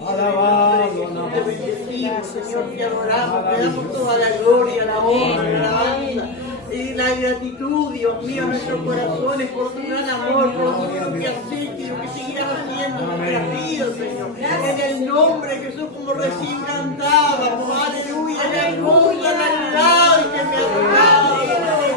Alabado, te bendecimos, Señor, te adoramos, te damos toda la gloria, la honra, la alabanza y la gratitud, Dios mío, a nuestros corazones por tu gran amor, por todo lo que has hecho y lo que seguirás haciendo en nuestras vidas, Señor. En el nombre de Jesús, como recién cantábamos, aleluya, la hermosa realidad que me has dado.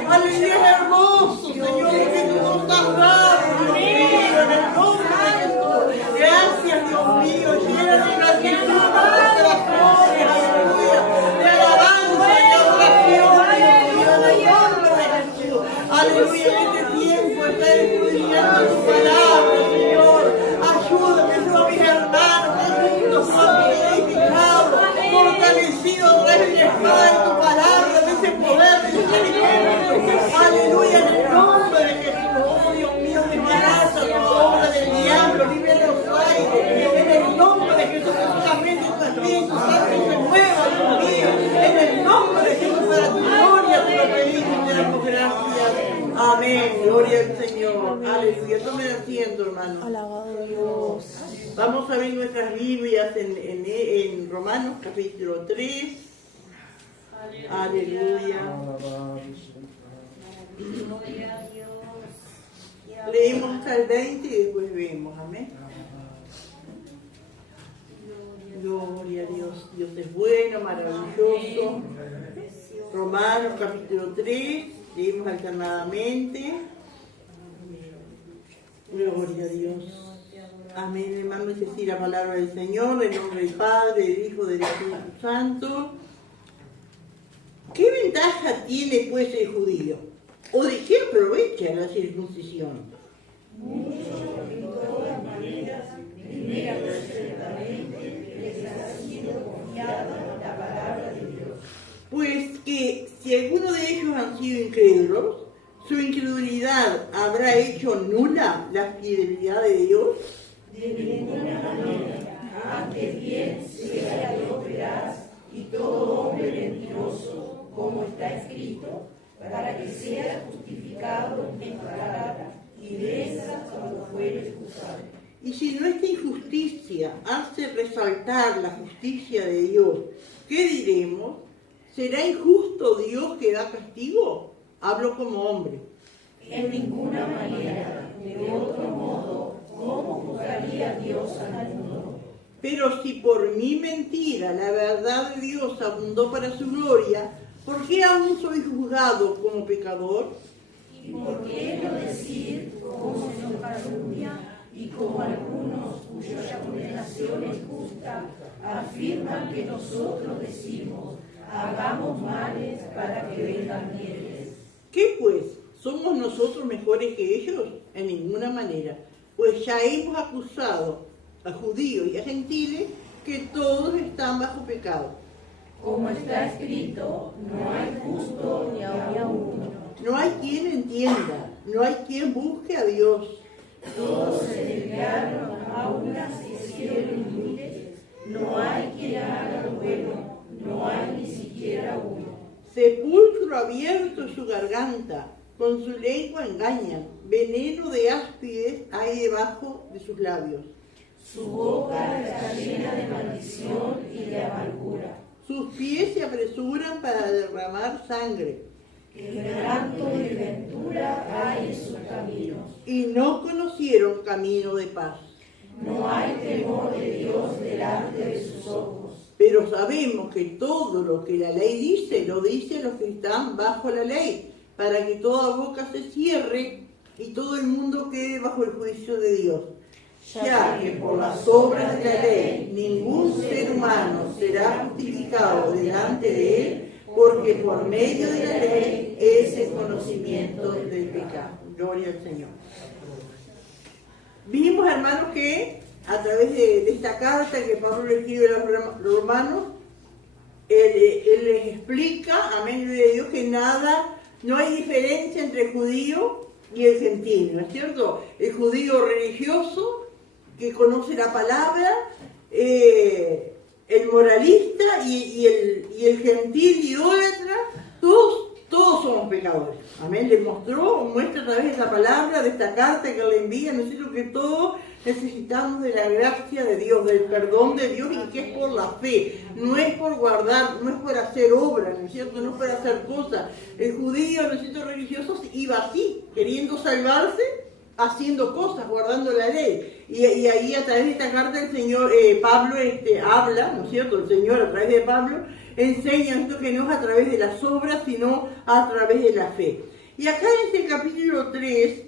Aleluya, es hermoso, Señor, que tú nos has dado, Dios mío, en el nombre de Jesús. Gracias, Dios mío, llena de gratitud nuestros corazones, aleluya, de alabanza y adoración, Dios mío, en el nombre de Jesús. Aleluya, en este tiempo está estudiando tu palabra, Señor. Ayúdame, yo a mis hermanos, que juntos somos edificados, fortalecidos a través de la espada de tu palabra, de ese poder, de ese alimento. Aleluya, en el nombre de Jesús. Oh, Dios mío, desbaraza toda obra del diablo, libera los aires. En el nombre de Jesús, que solamente tu Espíritu Santo se mueva, Dios mío. En el nombre de Jesús, para tu gloria, te lo pedimos y te damos gracias. Amén, gloria al Señor. Aleluya. Tomen asiento, hermanos. Alabado Dios. Vamos a ver nuestras Biblias en Romanos capítulo 3. Aleluya. Leemos hasta el 20 y después vemos. Amén. Gloria a Dios. Dios es bueno, maravilloso. Romanos capítulo 3. Leemos alternadamente. Gloria a Dios. Amén, hermano, es decir, la palabra del Señor, en nombre del Padre, del Hijo, del Espíritu Santo. ¿Qué ventaja tiene pues el judío? ¿O de qué aprovecha la circuncisión? Mucho, en todas maneras, primero ciertamente les ha sido confiada la palabra de Dios. Pues que si alguno de ellos han sido incrédulos, su incredulidad habrá hecho nula la fidelidad de Dios. De ninguna manera, antes bien sea Dios veraz y todo hombre mentiroso, como está escrito, para que sea justificado en palabra y de esa cuando fuere juzgado. Y si nuestra injusticia hace resaltar la justicia de Dios, ¿qué diremos? ¿Será injusto Dios que da castigo? Hablo como hombre. En ninguna manera, de otro modo, ¿cómo juzgaría Dios al mundo? Pero si por mi mentira la verdad de Dios abundó para su gloria, ¿por qué aún soy juzgado como pecador? ¿Y por qué no decir como se nos calumnia y como algunos cuya condenación es justa afirman que nosotros decimos, hagamos males para que vengan bienes? ¿Qué pues? ¿Somos nosotros mejores que ellos? En ninguna manera. Pues ya hemos acusado a judíos y a gentiles que todos están bajo pecado. Como está escrito, no hay justo ni aun uno. No hay quien entienda, no hay quien busque a Dios. Todos se desviaron, a unas se hicieron inútiles. No hay quien haga lo bueno, no hay ni siquiera uno. Sepulcro abierto es su garganta, con su lengua engañan, veneno de áspides hay debajo de sus labios. Su boca está llena de maldición y de amargura. Sus pies se apresuran para derramar sangre. Quebranto y ventura hay en sus caminos. Y no conocieron camino de paz. No hay temor de Dios delante de sus ojos. Pero sabemos que todo lo que la ley dice, lo dice a los que están bajo la ley, para que toda boca se cierre y todo el mundo quede bajo el juicio de Dios. Ya que por las obras de la ley ningún ser humano será justificado delante de él, porque por medio de la ley es el conocimiento del pecado. Gloria al Señor. Vimos, hermanos, que a través de esta carta que Pablo le escribe a los romanos, él les explica, amén, de Dios, que no hay diferencia entre el judío y el gentil, ¿no es cierto? El judío religioso, que conoce la palabra, el moralista y el gentil idólatra, todos somos somos pecadores. Amén. Le muestra a través de la palabra, de esta carta que le envía, ¿no es cierto?, que todos necesitamos de la gracia de Dios, del perdón de Dios, y que es por la fe. No es por guardar, no es por hacer obras, ¿no es cierto?, no es por hacer cosas. El judío, ¿no es cierto?, religioso iba así, queriendo salvarse, haciendo cosas, guardando la ley. Y ahí a través de esta carta el Señor, Pablo habla, ¿no es cierto?, el Señor a través de Pablo enseña esto, que no es a través de las obras, sino a través de la fe. Y acá en este capítulo 3,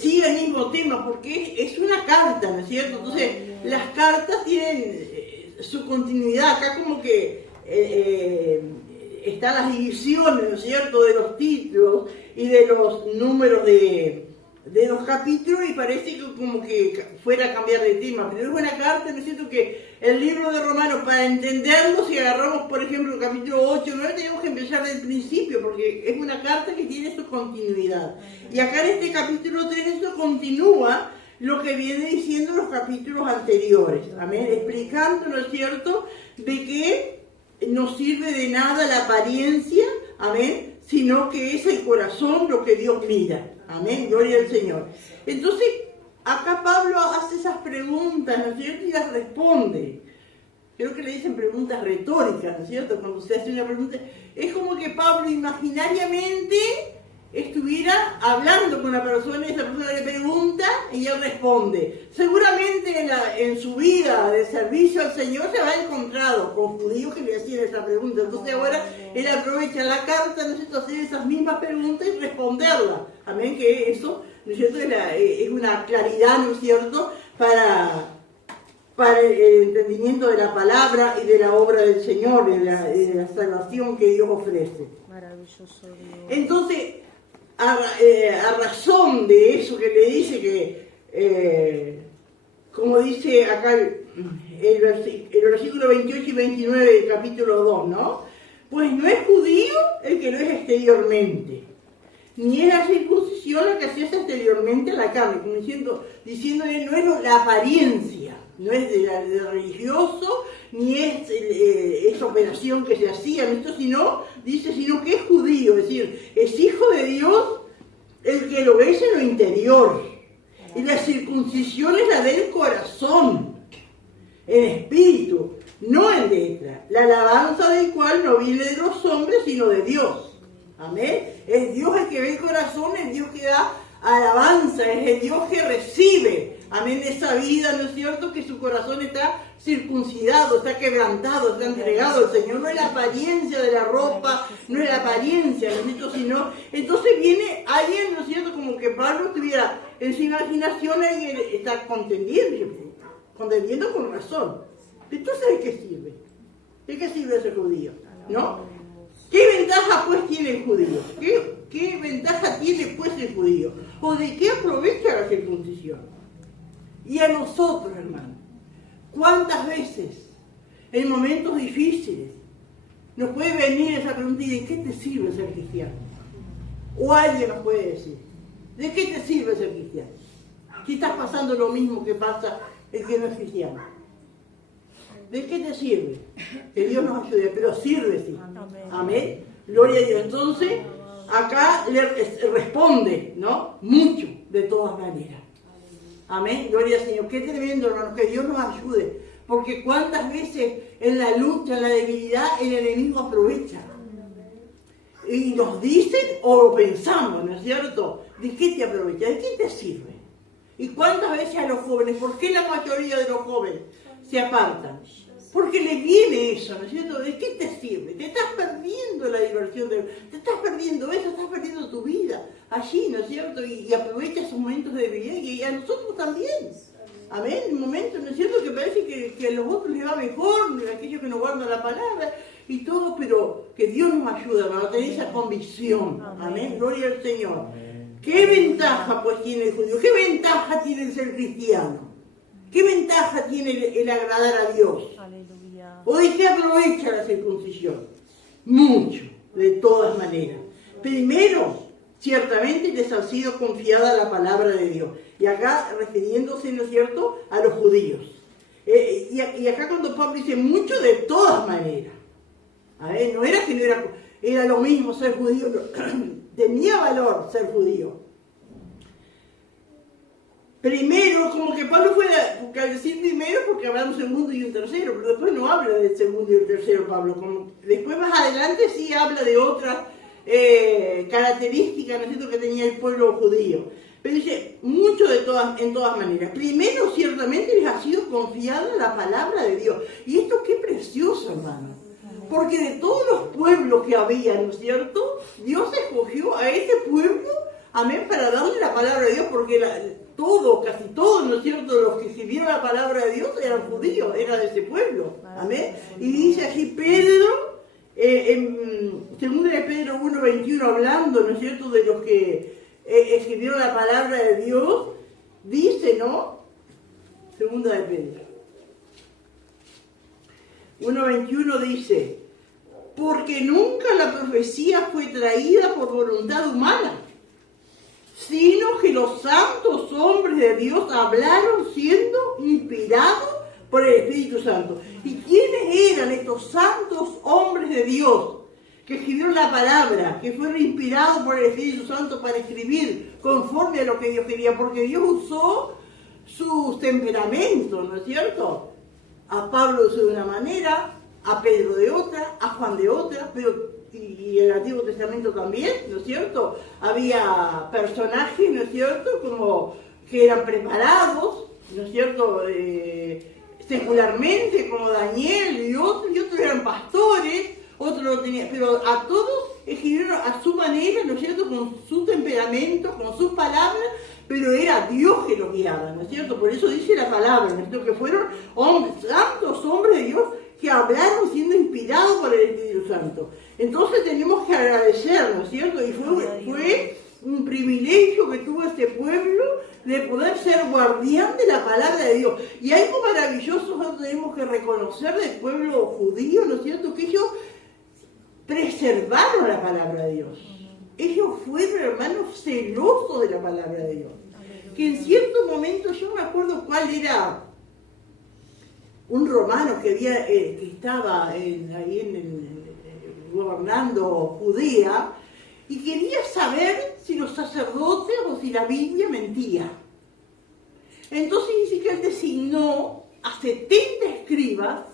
sigue el mismo tema, porque es una carta, ¿no es cierto? Entonces, las cartas tienen su continuidad. Acá como que están las divisiones, ¿no es cierto?, de los títulos y de los números de los capítulos, y parece que como que fuera a cambiar de tema, pero es una carta, ¿no es cierto?, que el libro de Romanos, para entenderlo, si agarramos por ejemplo el capítulo 8, 9, tenemos que empezar del principio, porque es una carta que tiene su continuidad. Y acá en este capítulo 3 esto continúa lo que viene diciendo los capítulos anteriores, amén, explicando, ¿no es cierto?, de que no sirve de nada la apariencia, amén, sino que es el corazón lo que Dios mira. Amén, gloria al Señor. Entonces, acá Pablo hace esas preguntas, ¿no es cierto?, y las responde. Creo que le dicen preguntas retóricas, ¿no es cierto?, cuando se hace una pregunta. Es como que Pablo imaginariamente estuviera hablando con la persona, y esa persona le pregunta y él responde. Seguramente en su vida de servicio al Señor se habrá encontrado con judíos que le hacían esa pregunta. Entonces ahora él aprovecha la carta, ¿no es cierto?, hacer esas mismas preguntas y responderlas. Amén, que eso, ¿no es cierto?, es una claridad, ¿no es cierto?, para el entendimiento de la palabra y de la obra del Señor, de la salvación que Dios ofrece. Maravilloso Dios. Entonces, a razón de eso que le dice que, como dice acá el versículo 28 y 29 del capítulo 2, ¿no? Pues no es judío el que lo es exteriormente, ni es la circuncisión la que se hace exteriormente a la carne, como diciéndole, no es la apariencia, no es de religioso, ni es esa operación que se hacía, sino que es judío, es decir, es hijo de Dios el que lo es en lo interior. Y la circuncisión es la del corazón, en espíritu, no en letra, la alabanza del cual no viene de los hombres, sino de Dios. Amén. Es Dios el que ve el corazón, es Dios que da alabanza, es el Dios que recibe, amén, de esa vida, ¿no es cierto?, que su corazón está circuncidado, está quebrantado, está entregado al Señor. No es la apariencia de la ropa, no es la apariencia, ¿no es cierto?, sino, entonces viene alguien, ¿no es cierto?, como que Pablo estuviera en su imaginación, alguien está contendiendo con razón. Entonces, ¿de qué sirve? ¿De qué sirve ese judío? ¿No? ¿Qué ventaja pues tiene el judío? ¿Qué ventaja tiene pues el judío? ¿O de qué aprovecha la circuncisión? Y a nosotros, hermanos, ¿cuántas veces en momentos difíciles nos puede venir esa pregunta, ¿y de qué te sirve ser cristiano? O alguien nos puede decir, ¿de qué te sirve ser cristiano? Si estás pasando lo mismo que pasa el que no es cristiano. ¿De qué te sirve? Que Dios nos ayude, pero sirve, sí. Amén. Gloria a Dios. Entonces, acá le responde, ¿no? Mucho, de todas maneras. Amén. Gloria al Señor. Qué tremendo, hermanos, que Dios nos ayude. Porque cuántas veces en la lucha, en la debilidad, el enemigo aprovecha. Y nos dicen o lo pensamos, ¿no es cierto? ¿De qué te aprovecha? ¿De qué te sirve? ¿Y cuántas veces a los jóvenes? ¿Por qué la mayoría de los jóvenes se apartan? Porque les viene eso, ¿no es cierto? ¿De qué te sirve? Te estás perdiendo la diversión, te estás perdiendo eso, estás perdiendo tu vida allí, ¿no es cierto? Y aprovecha esos momentos de debilidad, y a nosotros también. Amén. En momentos, ¿no es cierto?, que parece que a los otros les va mejor, a aquellos que no guardan la palabra y todo, pero que Dios nos ayuda para tener esa convicción. Amén. Gloria al Señor. ¿Qué ventaja pues tiene el judío? ¿Qué ventaja tiene el ser cristiano? ¿Qué ventaja tiene el agradar a Dios? Aleluya. ¿O de qué aprovecha la circuncisión? Mucho, de todas maneras. Primero, ciertamente les ha sido confiada la palabra de Dios. Y acá refiriéndose, ¿no es cierto?, a los judíos. Y acá cuando Pablo dice mucho, de todas maneras. A ver, no era que no era... era lo mismo ser judío, tenía valor ser judío. Primero, como que Pablo fue, porque al decir primero, porque habla un segundo y un tercero, pero después no habla del segundo y el tercero Pablo. Después más adelante sí habla de otras características, ¿no es cierto?, que tenía el pueblo judío. Pero dice, mucho en todas maneras. Primero, ciertamente, les ha sido confiada la palabra de Dios. Y esto qué precioso, hermano. Porque de todos los pueblos que había, ¿no es cierto?, Dios escogió a ese pueblo, amén, para darle la palabra de Dios, porque casi todos, ¿no es cierto?, los que escribieron la palabra de Dios eran judíos, eran de ese pueblo, amén. Y dice así Pedro, en 2 de Pedro 1:21, hablando, ¿no es cierto?, de los que escribieron la palabra de Dios, dice, ¿no? 2 de Pedro 1:21 dice, porque nunca la profecía fue traída por voluntad humana, sino que los santos hombres de Dios hablaron siendo inspirados por el Espíritu Santo. ¿Y quiénes eran estos santos hombres de Dios que escribieron la palabra, que fueron inspirados por el Espíritu Santo para escribir conforme a lo que Dios quería? Porque Dios usó sus temperamentos, ¿no es cierto? A Pablo usó de una manera, a Pedro de otra, a Juan de otra, y el Antiguo Testamento también, ¿no es cierto? Había personajes, ¿no es cierto?, como que eran preparados, ¿no es cierto?, secularmente, como Daniel y otros eran pastores, otros no tenían, pero a todos escribieron a su manera, ¿no es cierto?, con su temperamento, con sus palabras, pero era Dios que los guiaba, ¿no es cierto? Por eso dice la palabra, ¿no es cierto?, que fueron santos hombres de Dios que hablaron siendo inspirados por el Espíritu Santo. Entonces tenemos que agradecer, ¿no es cierto? Y fue un privilegio que tuvo este pueblo de poder ser guardián de la palabra de Dios. Y algo maravilloso nosotros tenemos que reconocer del pueblo judío, ¿no es cierto?, que ellos preservaron la palabra de Dios. Ellos fueron, hermanos, celosos de la palabra de Dios. Que en cierto momento, yo me acuerdo cuál era un romano que estaba gobernando Judea y quería saber si los sacerdotes o si la Biblia mentía. Entonces dice que él designó a 70 escribas,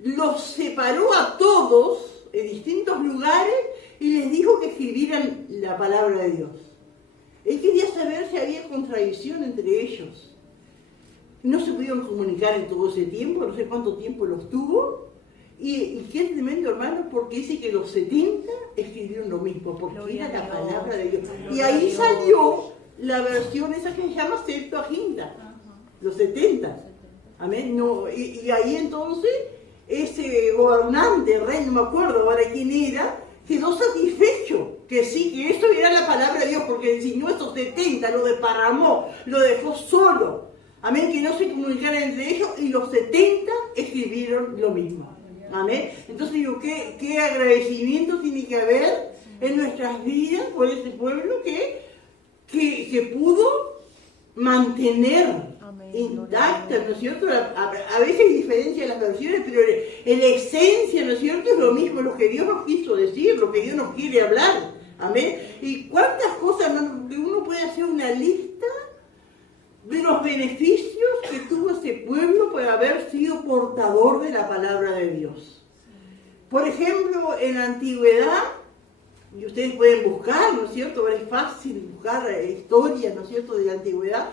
los separó a todos en distintos lugares y les dijo que escribieran la palabra de Dios. Él quería saber si había contradicción entre ellos. No se pudieron comunicar en todo ese tiempo, no sé cuánto tiempo los tuvo. Y qué tremendo, hermano, porque dice que los 70 escribieron lo mismo, porque era la palabra de Dios. Y ahí salió la versión esa que se llama Septuaginta, los 70. Amén. No, y ahí entonces ese gobernante, rey, no me acuerdo ahora quién era, quedó satisfecho, que sí, que eso era la palabra de Dios, porque enseñó a esos 70, lo desparramó, lo dejó solo. Amén, que no se comunicaran entre ellos, y los 70 escribieron lo mismo. Amén. Entonces digo, ¿qué agradecimiento tiene que haber en nuestras vidas por este pueblo que pudo mantener intacta, ¿no es cierto? A veces hay diferencia en las versiones, pero en la esencia, ¿no es cierto?, es lo mismo, lo que Dios nos quiso decir, lo que Dios nos quiere hablar. Amén. Y cuántas cosas, uno puede hacer una lista de los beneficios que tuvo ese pueblo por haber sido portador de la palabra de Dios. Por ejemplo, en la antigüedad, y ustedes pueden buscar, ¿no es cierto?, es fácil buscar historias, ¿no es cierto?, de la antigüedad,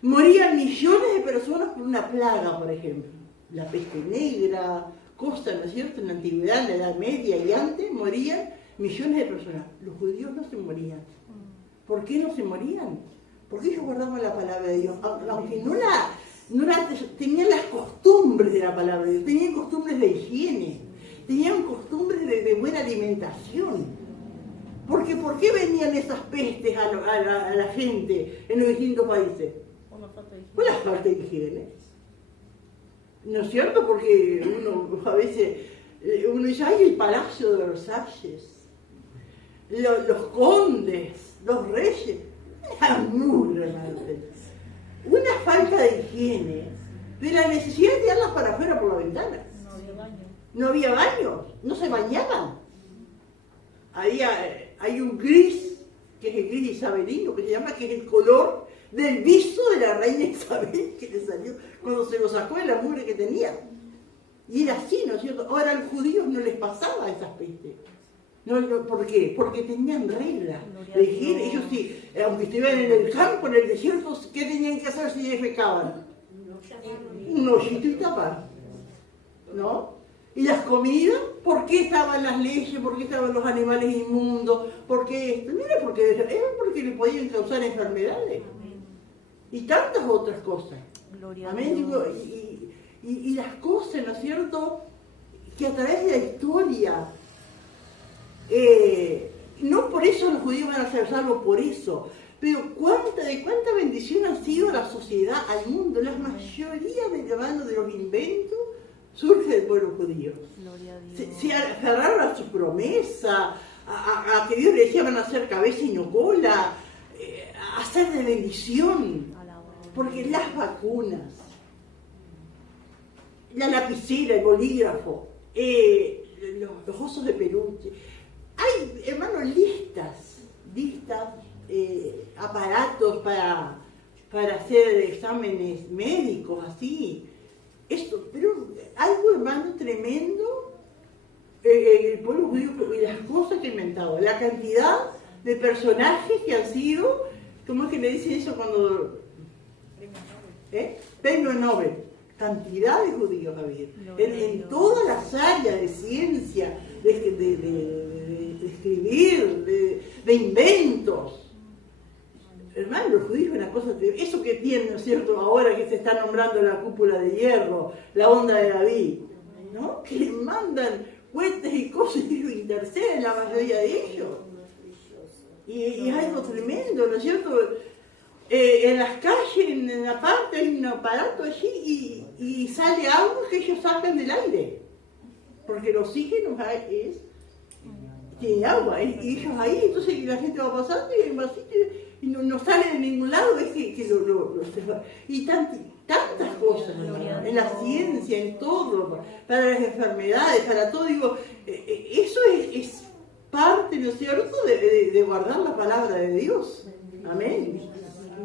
morían millones de personas por una plaga, por ejemplo. La peste negra, cosas, ¿no es cierto?, en la antigüedad, en la Edad Media y antes, morían millones de personas. Los judíos no se morían. ¿Por qué no se morían? Porque ellos guardaban la palabra de Dios, aunque no tenían las costumbres de la palabra de Dios, tenían costumbres de higiene, tenían costumbres de buena alimentación. Porque ¿por qué venían esas pestes a la gente en los distintos países? Por la falta de higiene. ¿No es cierto? Porque uno a veces dice, ay, el Palacio de Versalles, los condes, los reyes. Era muy realmente. Una falta de higiene, de la necesidad de tirarlas para afuera por la ventana. No había baño. No había baños, no se bañaban. ahí hay un gris, que es el gris isabelino, que se llama, que es el color del viso de la reina Isabel, que le salió cuando se lo sacó de la mugre que tenía. Y era así, ¿no es cierto? Ahora a los judíos no les pasaba esas pestes. No, ¿por qué? Porque tenían reglas. Ellos sí, aunque estuvieran en el campo, en el desierto, ¿qué tenían que hacer si defecaban? Un hoyito y tapar, ¿no? Y las comidas, ¿por qué estaban las leyes? ¿Por qué estaban los animales inmundos? ¿Por qué esto? Mira, porque le podían causar enfermedades. Y tantas otras cosas. Amén. Digo, y las cosas, ¿no es cierto? Que a través de la historia, no por eso los judíos van a ser salvos por eso, pero de cuánta bendición ha sido la sociedad al mundo. La mayoría de los inventos surge del pueblo judío. Se aferraron a su promesa, a que Dios le decía van a hacer cabeza y no cola, a hacer de bendición. Porque las vacunas, la lapicera, el bolígrafo, los osos de peluche, hay, hermano, listas, aparatos para hacer exámenes médicos, así. Esto, pero algo, hermano, tremendo, el pueblo judío y las cosas que ha inventado, la cantidad de personajes que han sido, ¿cómo es que le dicen eso cuando? Premio Nobel. Cantidad de judíos había en todas las áreas de ciencia, de escribir, de inventos. Hermano, los judíos es una cosa, eso que tienen, ¿no es cierto?, ahora que se está nombrando la cúpula de hierro, la onda de David, ¿no? Que le mandan cohetes y cosas y lo interceden la mayoría de ellos. Y es algo tremendo, ¿no es cierto? En las calles, en la parte, hay un aparato allí y sale agua que ellos sacan del aire. Porque el oxígeno tiene agua, y ellos ahí, entonces la gente va pasando y hay un vasito y no sale de ningún lado, ves y tantas cosas, ¿no? En la ciencia, en todo, para las enfermedades, para todo, digo, eso es parte, ¿no es cierto?, de guardar la palabra de Dios. Amén.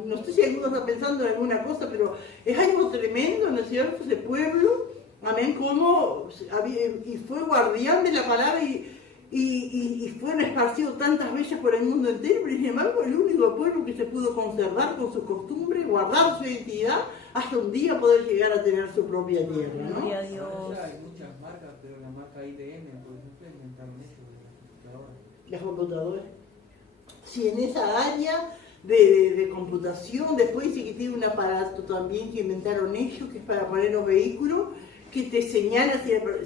No sé si alguno está pensando en alguna cosa, pero es algo tremendo, ¿no es cierto?, ese pueblo, amén, como y fue guardián de la palabra y fueron esparcidos tantas veces por el mundo entero, pero sin embargo el único pueblo que se pudo conservar con sus costumbres, guardar su identidad, hasta un día poder llegar a tener su propia tierra, ¿no? Gloria a Dios. Hay muchas marcas, pero la marca IBM, por ejemplo, inventaron eso de las computadoras. Las computadoras. Sí, en esa área de computación, después dice que tiene un aparato también que inventaron ellos, que es para poner los vehículos, que te señala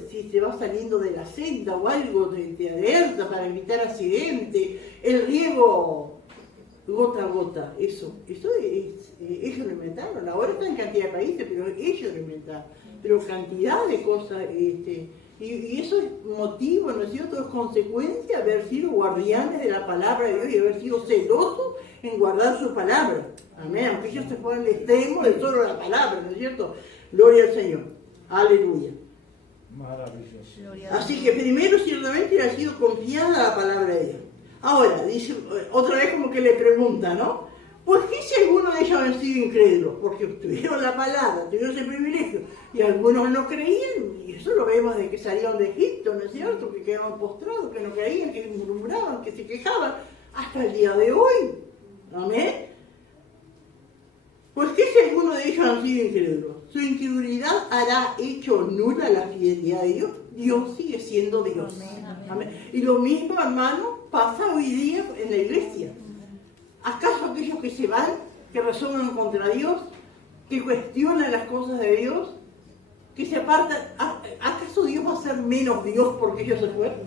si te va saliendo de la senda o algo, te alerta para evitar accidentes, el riego gota a gota, eso ellos lo inventaron. Ahora está en cantidad de países, pero ellos lo inventaron, pero cantidad de cosas, y eso es motivo, ¿no es cierto?, es consecuencia de haber sido guardianes de la palabra de Dios y haber sido celosos en guardar su palabra. Amén, aunque ellos se fueran al extremo de solo la palabra, ¿no es cierto? Gloria al Señor. Aleluya. Maravilloso. Así que primero ciertamente ha sido confiada la palabra de Dios. Ahora, dice, otra vez como que le pregunta, ¿no? Pues ¿qué si algunos de ellos han sido incrédulos? Porque tuvieron la palabra, tuvieron ese privilegio, y algunos no creían, y eso lo vemos de que salieron de Egipto, ¿no es cierto? Que quedaron postrados, que no creían, que murmuraban, que se quejaban, hasta el día de hoy. Amén. Pues ¿qué si algunos de ellos han sido incrédulos? Su incredulidad hará hecho nula la fidelidad de Dios. Dios sigue siendo Dios. Amén. Y lo mismo, hermano, pasa hoy día en la iglesia. ¿Acaso aquellos que se van, que resuenan contra Dios, que cuestionan las cosas de Dios, que se apartan, acaso Dios va a ser menos Dios porque ellos se fueron?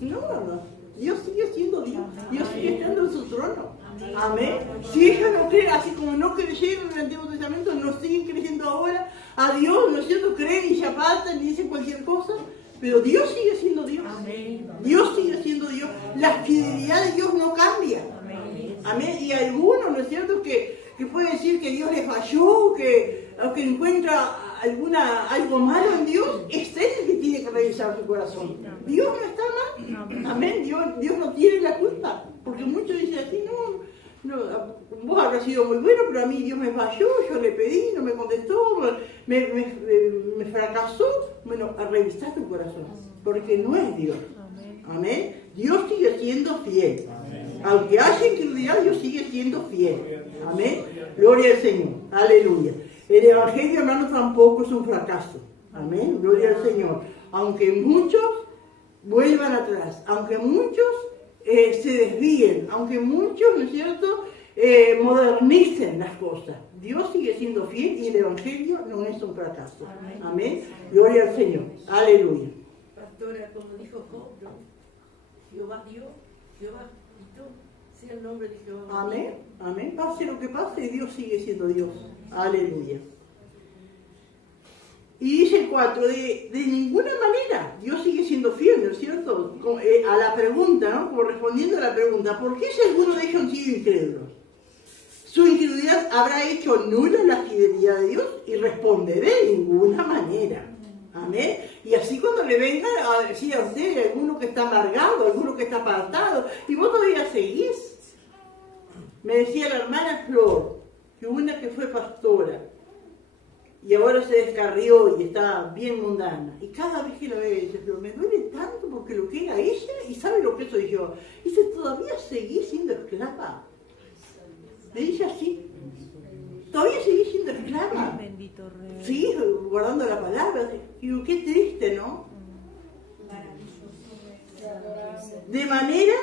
No. Dios sigue siendo Dios. Dios sigue estando en su trono. Amén. Si ellos no creen, así como no creyeron en el Antiguo Testamento, no siguen creyendo ahora a Dios, ¿no es cierto? Creen y se apartan y dicen cualquier cosa, pero Dios sigue siendo Dios. Dios sigue siendo Dios. La fidelidad de Dios no cambia. Amén. Y algunos, ¿no es cierto?, que puede decir que Dios les falló, que encuentra algo malo en Dios, es Él el que tiene que revisar su corazón. Dios no está mal. Amén. Dios no tiene la culpa. Porque muchos dicen así, no, vos habrás sido muy bueno, pero a mí Dios me falló, yo le pedí, no me contestó, me fracasó. Bueno, a revisar tu corazón, porque no es Dios. Amén. Dios sigue siendo fiel. Aunque haya incredulidad, Dios sigue siendo fiel. Amén. Gloria al Señor. Aleluya. El Evangelio, hermano, tampoco es un fracaso. Amén. Gloria al Señor. Aunque muchos vuelvan atrás, aunque muchos se desvíen, aunque muchos, ¿no es cierto?, modernicen las cosas. Dios sigue siendo fiel y el Evangelio no es un fracaso. Amén. Gloria al Señor. Aleluya. Pastora, como dijo Job, ¿no? Jehová dio, Jehová quitó, sea el nombre de Jehová. Amén. Amén. Pase lo que pase, Dios sigue siendo Dios. Aleluya. Y dice el 4, de ninguna manera, Dios sigue siendo fiel, ¿no es cierto? A la pregunta, ¿no? Como respondiendo a la pregunta, ¿por qué si alguno de ellos han sido incrédulos? ¿Su incredulidad habrá hecho nula la fidelidad de Dios? Y responde, de ninguna manera. Amén. Y así cuando le vengan a decir a usted, alguno que está amargado, alguno que está apartado, y vos todavía seguís. Me decía la hermana Flor, que una que fue pastora, y ahora se descarrió y está bien mundana. Y cada vez que la veo, dice, pero me duele tanto porque lo que era ella y sabe lo que soy yo. Dice, ¿todavía seguís siendo esclava? Me dice así. ¿Todavía seguís siendo esclava? Bendito Rey. Sí, guardando la palabra. Digo, qué triste, ¿no? De manera,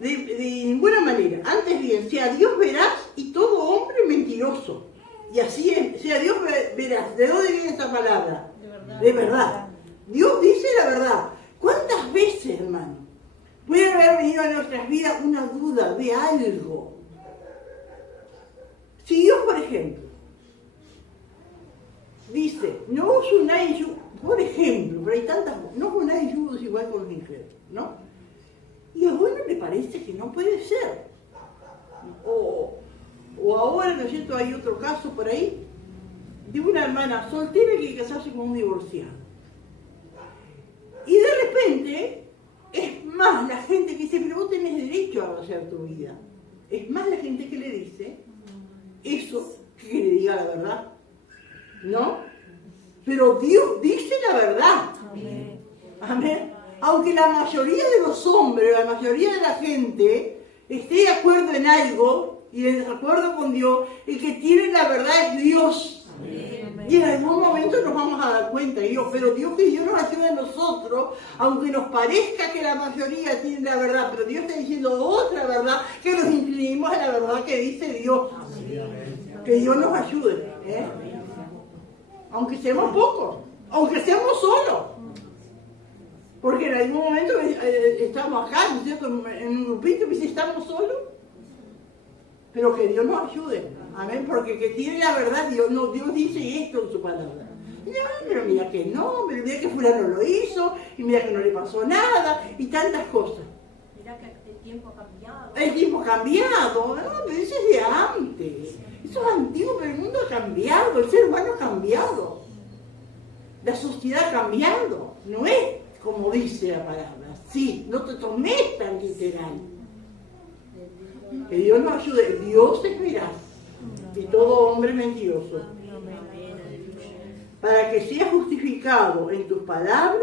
de ninguna manera. Antes bien, sea Dios veraz y todo hombre mentiroso. Y así es, sea Dios veraz. ¿De dónde viene esta palabra? De verdad. Dios dice la verdad. ¿Cuántas veces, hermano, puede haber venido a nuestras vidas una duda de algo? Si Dios, por ejemplo, dice, no os unáis, por ejemplo, pero hay tantas, no os unáis yudos igual con los incrédulos, ¿no? Y a uno le parece que no puede ser. O ahora, ¿no es cierto?, hay otro caso por ahí de una hermana soltera que quiere casarse con un divorciado. Y de repente, es más la gente que dice, pero vos tenés derecho a hacer tu vida. Es más la gente que le dice eso que le diga la verdad. ¿No? Pero Dios dice la verdad. Amén. Amén. Aunque la mayoría de los hombres, la mayoría de la gente esté de acuerdo en algo y en desacuerdo con Dios, el que tiene la verdad es Dios. Amén. Y en algún momento nos vamos a dar cuenta, pero Dios, que Dios nos ayude a nosotros, aunque nos parezca que la mayoría tiene la verdad, pero Dios está diciendo otra verdad, que nos inclinemos a la verdad que dice Dios. Que Dios nos ayude, ¿eh? Aunque seamos pocos, aunque seamos solos. Porque en algún momento estamos acá, ¿no es cierto?, en un grupito, y dice, estamos solos. Pero que Dios nos ayude. Amén. Porque que tiene la verdad, Dios dice esto en su palabra. No, pero mira que no, pero mira que fulano lo hizo, y mira que no le pasó nada, y tantas cosas. Mira que el tiempo ha cambiado. El tiempo ha cambiado, no, pero eso es de antes. Eso es antiguo, pero el mundo ha cambiado, el ser humano ha cambiado. La sociedad ha cambiado. No es como dice la palabra. Sí, no te tomes tan literal. Que Dios nos ayude. Dios es veraz y todo hombre mentiroso. Para que seas justificado en tus palabras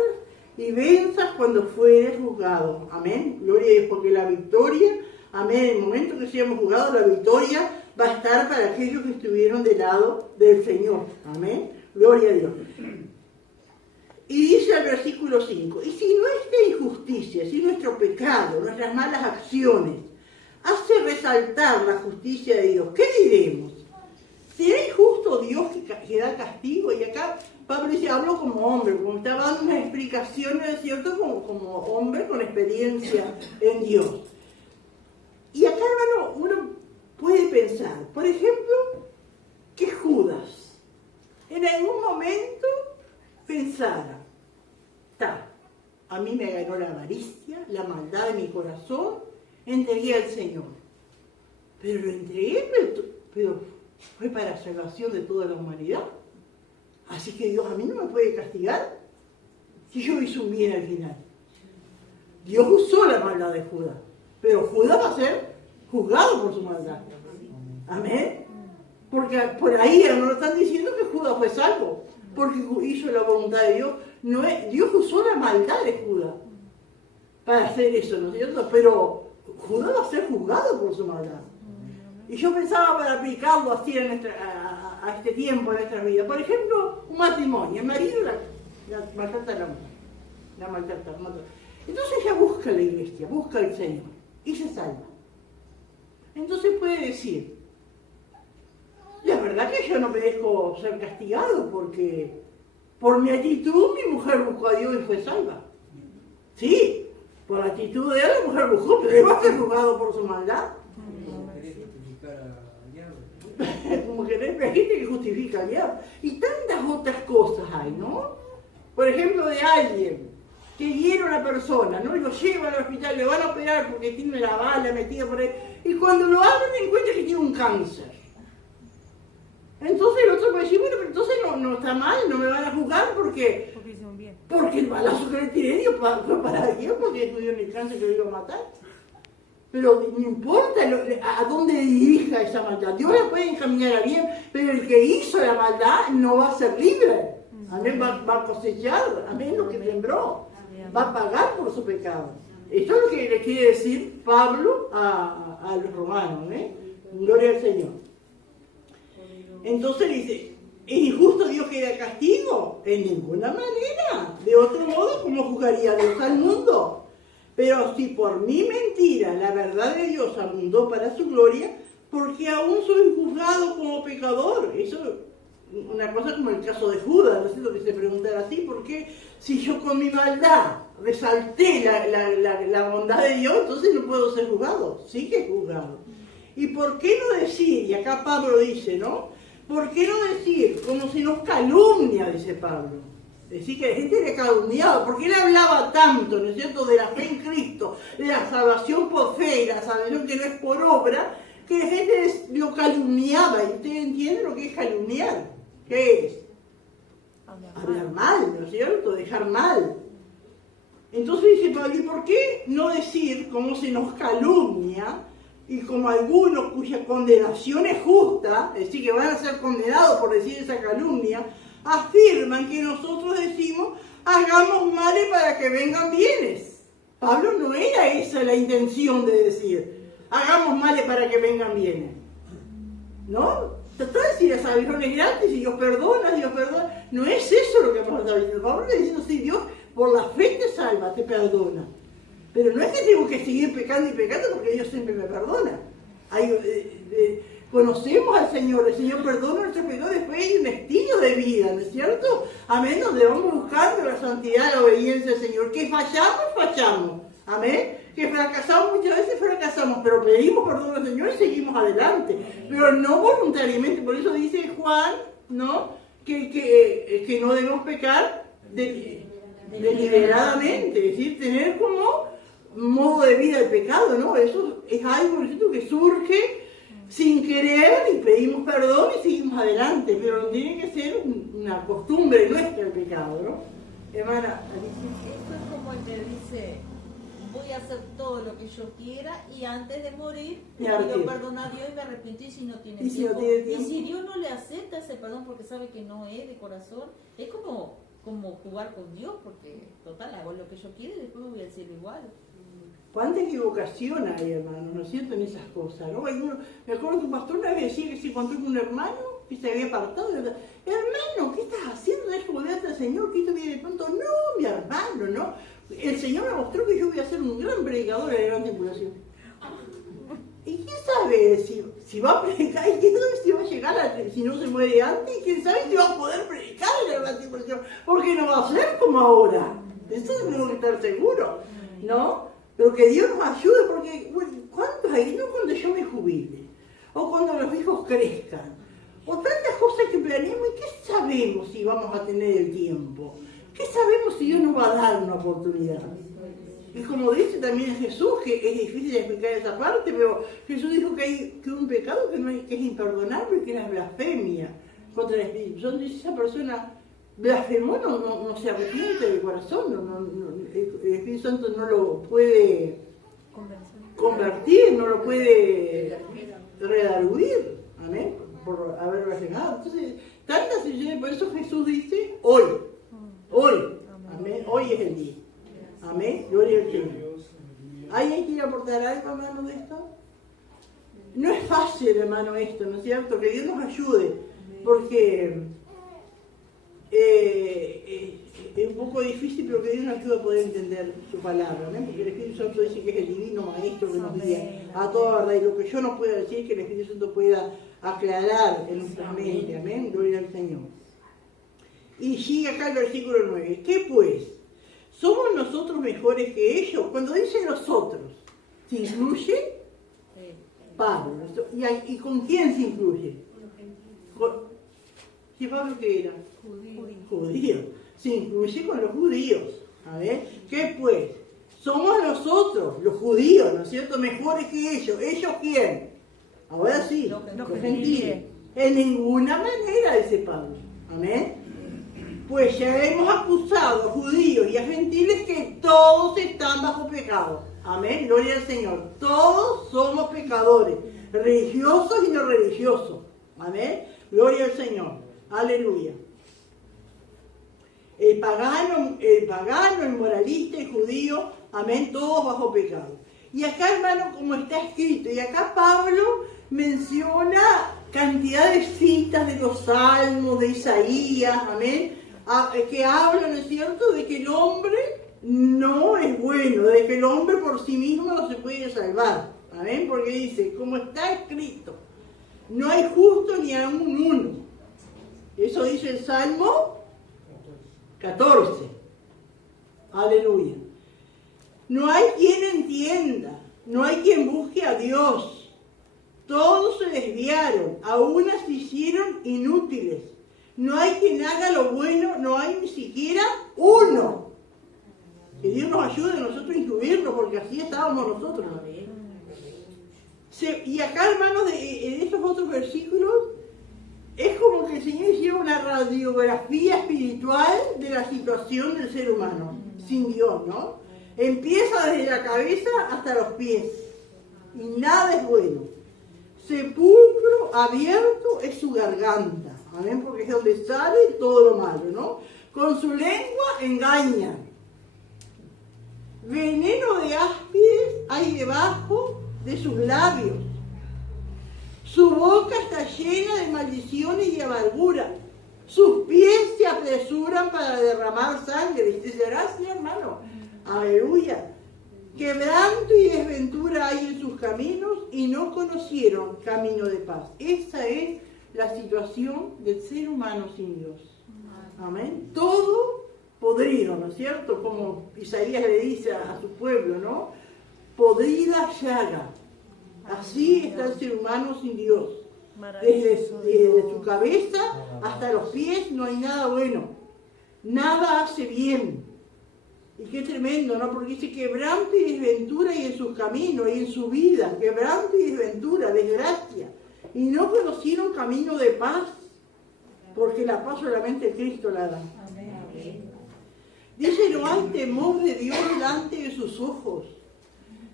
y venzas cuando fueres juzgado. Amén. Gloria a Dios, porque la victoria, amén, en el momento que seamos juzgados, la victoria va a estar para aquellos que estuvieron del lado del Señor. Amén. Gloria a Dios. Y dice el versículo 5, y si nuestra injusticia, si nuestro pecado, nuestras malas acciones, hace resaltar la justicia de Dios, ¿qué diremos? ¿Será injusto Dios que da castigo? Y acá Pablo dice, hablo como hombre, como estaba dando una explicación, ¿no es cierto?, como hombre con experiencia en Dios. Y acá, hermano, uno puede pensar, por ejemplo, que Judas en algún momento pensara, a mí me ganó la avaricia, la maldad de mi corazón, entregué al Señor. Pero lo entregué, pero fue para la salvación de toda la humanidad. Así que Dios a mí no me puede castigar si yo hice un bien al final. Dios usó la maldad de Judas, pero Judas va a ser juzgado por su maldad. Amén. Porque por ahí no lo están diciendo que Judas fue salvo, porque hizo la voluntad de Dios. No es, Dios usó la maldad de Judas para hacer eso, ¿no es cierto? Pero Judas va a ser juzgado por su maldad. Y yo pensaba para aplicarlo así a este tiempo, en nuestra vida. Por ejemplo, un matrimonio. El marido la maltrata a la mujer. La maltrata. Entonces ella busca la iglesia, busca al Señor y se salva. Entonces puede decir, la verdad que yo no merezco ser castigado porque por mi actitud mi mujer buscó a Dios y fue salva. Sí, por la actitud de él la mujer buscó, pero él va a ser juzgado por su maldad. Como que hay gente que justifica al diablo. Y tantas otras cosas hay, ¿no? Por ejemplo, de alguien que hiere a una persona, ¿no? Y lo llevan al hospital, le van a operar porque tiene la bala metida por ahí. Y cuando lo abren encuentran que tiene un cáncer. Entonces el otro puede decir, bueno, pero entonces no está mal, no me van a juzgar porque hice un bien. Porque el balazo que le tiré Dios fue para Dios, porque estudió en el cáncer que lo iba a matar. Pero no importa a dónde dirija esa maldad. Dios la puede encaminar a bien, pero el que hizo la maldad no va a ser libre. Amén, va a cosechar, amén, lo que sembró. Va a pagar por su pecado. Esto es lo que le quiere decir Pablo a los romanos, ¿eh? Gloria al Señor. Entonces dice, ¿es injusto Dios que da castigo? En ninguna manera. De otro modo, ¿cómo juzgaría Dios al mundo? Pero si por mi mentira la verdad de Dios abundó para su gloria, porque aún soy juzgado como pecador. Eso es una cosa como el caso de Judas, no sé lo que se preguntara así, ¿por qué si yo con mi maldad resalté la bondad de Dios, entonces no puedo ser juzgado? Sí que es juzgado. ¿Y por qué no decir, y acá Pablo dice, ¿no? ¿Por qué no decir, como si nos calumnia, dice Pablo? Decir que la gente le calumniaba, porque él hablaba tanto, ¿no es cierto?, de la fe en Cristo, de la salvación por fe y la salvación que no es por obra, que la gente lo calumniaba. ¿Y ustedes entienden lo que es calumniar? ¿Qué es? Hablar mal, ¿no es cierto?, dejar mal. Entonces dice Pablo, ¿y por qué no decir cómo se nos calumnia? Y como algunos cuya condenación es justa, es decir, que van a ser condenados por decir esa calumnia, afirman que nosotros decimos, hagamos males para que vengan bienes. Pablo no era esa la intención de decir, hagamos males para que vengan bienes. ¿No? Trata de decir, la salvación es gratis y Dios perdona. No es eso lo que Pablo está diciendo. Pablo está diciendo, sí, Dios por la fe te salva, te perdona. Pero no es que tengo que seguir pecando y pecando porque Dios siempre me perdona. Conocemos al Señor, el Señor perdona nuestros pecados, después hay un estilo de vida, ¿no es cierto? Amén, donde vamos buscando la santidad, la obediencia al Señor. Que fallamos, amén. Que fracasamos muchas veces, pero pedimos perdón al Señor y seguimos adelante. Pero no voluntariamente, por eso dice Juan, ¿no? Que no debemos pecar deliberadamente, es decir, tener como modo de vida el pecado, ¿no? Eso es algo, ¿no es cierto?, que surge sin querer y pedimos perdón y seguimos adelante, pero no tiene que ser una costumbre nuestra el pecado, ¿no? Hermana Alicia. Esto es como el que dice, voy a hacer todo lo que yo quiera y antes de morir pido perdón a Dios y me arrepentí si no tiene tiempo. Y si Dios no le acepta ese perdón porque sabe que no es de corazón, es como jugar con Dios, porque total, hago lo que yo quiero y después me voy al cielo igual. ¿Cuánta equivocación hay, hermano, no es cierto, en esas cosas, ¿no? Me acuerdo que un pastor una vez decía que se encontró con un hermano que se había apartado. Hermano, ¿qué estás haciendo? ¿Dejas volverte al Señor? ¿Que esto viene de pronto? No, mi hermano, ¿no? El Señor me mostró que yo voy a ser un gran predicador en la gran tribulación. ¿Y quién sabe si va a predicar? ¿Y quién sabe si va a llegar si no se muere antes? ¿Y quién sabe si va a poder predicar en la gran tribulación? Porque no va a ser como ahora. Eso tenemos que estar seguros, ¿no? Pero que Dios nos ayude, porque bueno, ¿cuántos hay? No cuando yo me jubile, o cuando los hijos crezcan, o tantas cosas que planeamos, ¿y qué sabemos si vamos a tener el tiempo? ¿Qué sabemos si Dios nos va a dar una oportunidad? Y como dice también Jesús, que es difícil explicar esa parte, pero Jesús dijo que hay un pecado que es imperdonable, que es la blasfemia contra el Espíritu Santo. Dice esa persona, blasfemó no se arrepiente de corazón, el Espíritu Santo no lo puede convertir, no lo puede redarguir, amén, por haber blasfemado. Entonces, tantas situaciones, por eso Jesús dice, hoy, amén, hoy es el día, amén, gloria al Señor. ¿Alguien quiere aportar algo, hermano, de esto? No es fácil, hermano, esto, ¿no es cierto? Que Dios nos ayude, porque es un poco difícil, pero que Dios nos ayude a poder entender su palabra, ¿no? Porque el Espíritu Santo dice que es el divino maestro que nos guía a toda verdad, y lo que yo no pueda decir, que el Espíritu Santo pueda aclarar en nuestra mente, amén, gloria al Señor. Y sigue acá el versículo 9, ¿qué pues? ¿Somos nosotros mejores que ellos? Cuando dice nosotros, ¿se incluye? Pablo. ¿Y con quién se incluye? ¿Sí, Pablo qué era? Judío. Se incluye con los judíos. A ver, ¿qué pues? Somos nosotros, los judíos, ¿no es cierto? Mejores que ellos. ¿Ellos quién? Ahora sí, los gentiles. En ninguna manera, dice Pablo. Amén. Pues ya hemos acusado a judíos y a gentiles que todos están bajo pecado. Amén, gloria al Señor. Todos somos pecadores, religiosos y no religiosos. Amén, gloria al Señor. Aleluya. El pagano, el moralista, el judío, amén, todos bajo pecado. Y acá, hermano, como está escrito, y acá Pablo menciona cantidad de citas de los salmos, de Isaías, amén, que hablan, ¿no es cierto?, de que el hombre no es bueno, de que el hombre por sí mismo no se puede salvar. Amén, porque dice, como está escrito, no hay justo ni aún uno. Eso dice el Salmo 14. Aleluya. No hay quien entienda, no hay quien busque a Dios. Todos se desviaron, a unas se hicieron inútiles. No hay quien haga lo bueno, no hay ni siquiera uno. Que Dios nos ayude a nosotros a incluirnos, porque así estábamos nosotros. Y acá, hermanos, en estos otros versículos, es como que el Señor hiciera una radiografía espiritual de la situación del ser humano, sin Dios, ¿no? Empieza desde la cabeza hasta los pies, y nada es bueno. Sepulcro abierto es su garganta, amén, porque es donde sale todo lo malo, ¿no? Con su lengua engaña. Veneno de áspides hay debajo de sus labios. Su boca está llena de maldiciones y amargura. Sus pies se apresuran para derramar sangre. ¿Y será así, hermano? Aleluya. Quebranto y desventura hay en sus caminos y no conocieron camino de paz. Esa es la situación del ser humano sin Dios. Amén. Todo podrido, ¿no es cierto? Como Isaías le dice a su pueblo, ¿no? Podrida llaga. Así está el ser humano sin Dios. Desde su cabeza hasta los pies no hay nada bueno. Nada hace bien. Y qué tremendo, ¿no? Porque dice quebranto y desventura y en sus caminos y en su vida. Quebranto y desventura, desgracia. Y no conocieron camino de paz. Porque la paz solamente Cristo la da. Dice, no hay temor de Dios delante de sus ojos.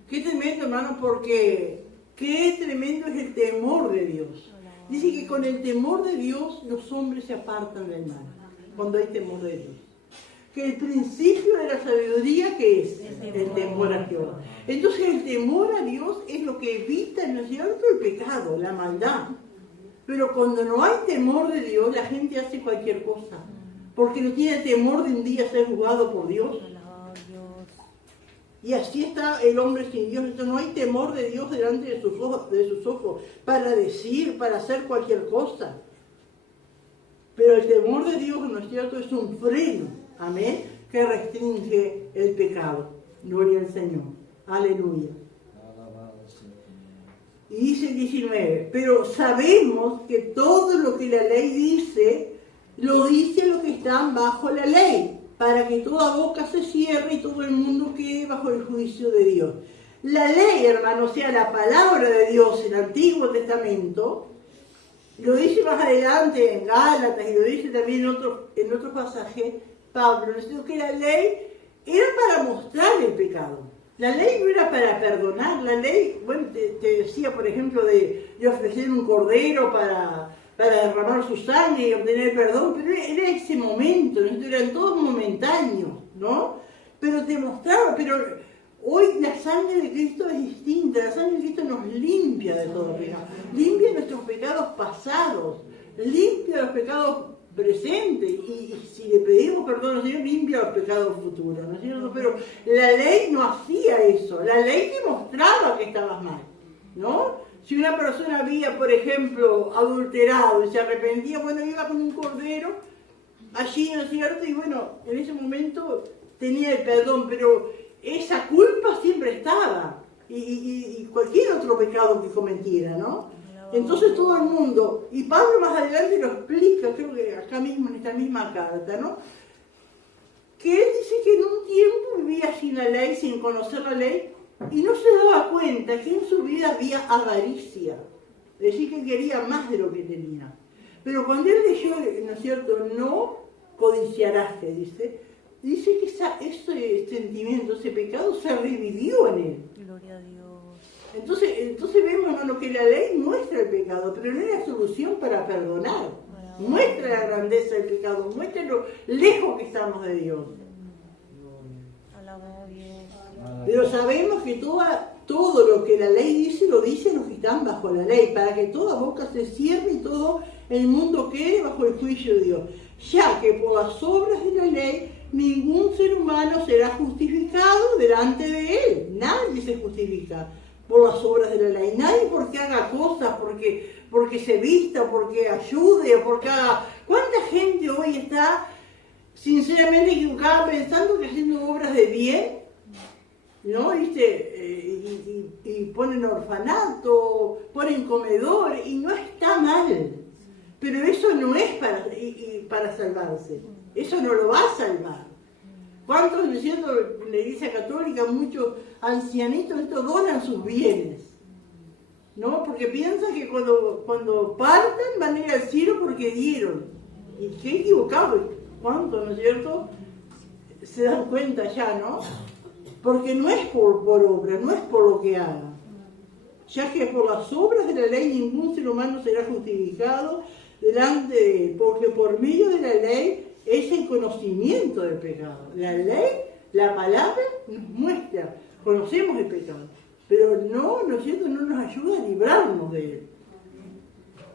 Qué tremendo, hermano, porque qué tremendo es el temor de Dios. Dice que con el temor de Dios los hombres se apartan del mal, cuando hay temor de Dios. Que el principio de la sabiduría, ¿qué es? El temor a Jehová. Entonces el temor a Dios es lo que evita, ¿no es cierto?, el pecado, la maldad. Pero cuando no hay temor de Dios, la gente hace cualquier cosa. Porque no tiene temor de un día ser juzgado por Dios. Y así está el hombre sin Dios. Entonces no hay temor de Dios delante de sus ojos para decir, para hacer cualquier cosa. Pero el temor de Dios, ¿no es cierto?, es un freno, amén, que restringe el pecado. Gloria al Señor. Aleluya. Y dice el 19, pero sabemos que todo lo que la ley dice, lo dice los que están bajo la ley, para que toda boca se cierre y todo el mundo quede bajo el juicio de Dios. La ley, hermano, o sea, la palabra de Dios, el Antiguo Testamento, Lo dice más adelante en Gálatas y lo dice también en otros pasajes, Pablo, ¿no? Que la ley era para mostrar el pecado. La ley no era para perdonar, la ley, bueno, te decía, por ejemplo, de ofrecer un cordero para derramar su sangre y obtener perdón, pero era ese momento, ¿no? Eran todos momentáneos, ¿no? Pero te mostraba, pero hoy la sangre de Cristo es distinta, la sangre de Cristo nos limpia de todo pecado, limpia nuestros pecados pasados, limpia los pecados presentes, y si le pedimos perdón al Señor, limpia los pecados futuros, ¿no es cierto? Pero la ley no hacía eso, la ley te mostraba que estabas mal, ¿no? Si una persona había, por ejemplo, adulterado y se arrepentía, bueno, iba con un cordero allí, ¿no es cierto? Y bueno, en ese momento tenía el perdón, pero esa culpa siempre estaba, y cualquier otro pecado que cometiera, ¿no? Entonces todo el mundo, y Pablo más adelante lo explica, creo que acá mismo en esta misma carta, ¿no? Que él dice que en un tiempo vivía sin la ley, sin conocer la ley, y no se daba cuenta que en su vida había avaricia, es decir, que quería más de lo que tenía. Pero cuando él leyó, ¿no es cierto?, no codiciarás, que dice que ese sentimiento, ese pecado se revivió en él. Gloria a Dios. Entonces vemos, ¿no?, que la ley muestra el pecado, pero no es la solución para perdonar. Muestra la grandeza del pecado, muestra lo lejos que estamos de Dios. Alabado Dios. Pero sabemos que todo lo que la ley dice, lo dicen los que están bajo la ley, para que toda boca se cierre y todo el mundo quede bajo el juicio de Dios. Ya que por las obras de la ley, ningún ser humano será justificado delante de él. Nadie se justifica por las obras de la ley. Nadie porque haga cosas, porque se vista, porque ayude, porque haga... ¿Cuánta gente hoy está sinceramente equivocada pensando que haciendo obras de bien, ¿no? Y ponen orfanato, ponen comedor, y no está mal. Pero eso no es para salvarse. Eso no lo va a salvar. ¿Cuántos, diciendo la Iglesia Católica, muchos ancianitos donan sus bienes? ¿No? Porque piensan que cuando partan van a ir al cielo porque dieron. Y qué equivocado. ¿Cuántos, no es cierto? Se dan cuenta ya, ¿no? Porque no es por obra, no es por lo que haga. Ya que por las obras de la ley ningún ser humano será justificado delante de él, porque por medio de la ley es el conocimiento del pecado. La ley, la palabra nos muestra, conocemos el pecado, pero no es cierto, no nos ayuda a librarnos de él.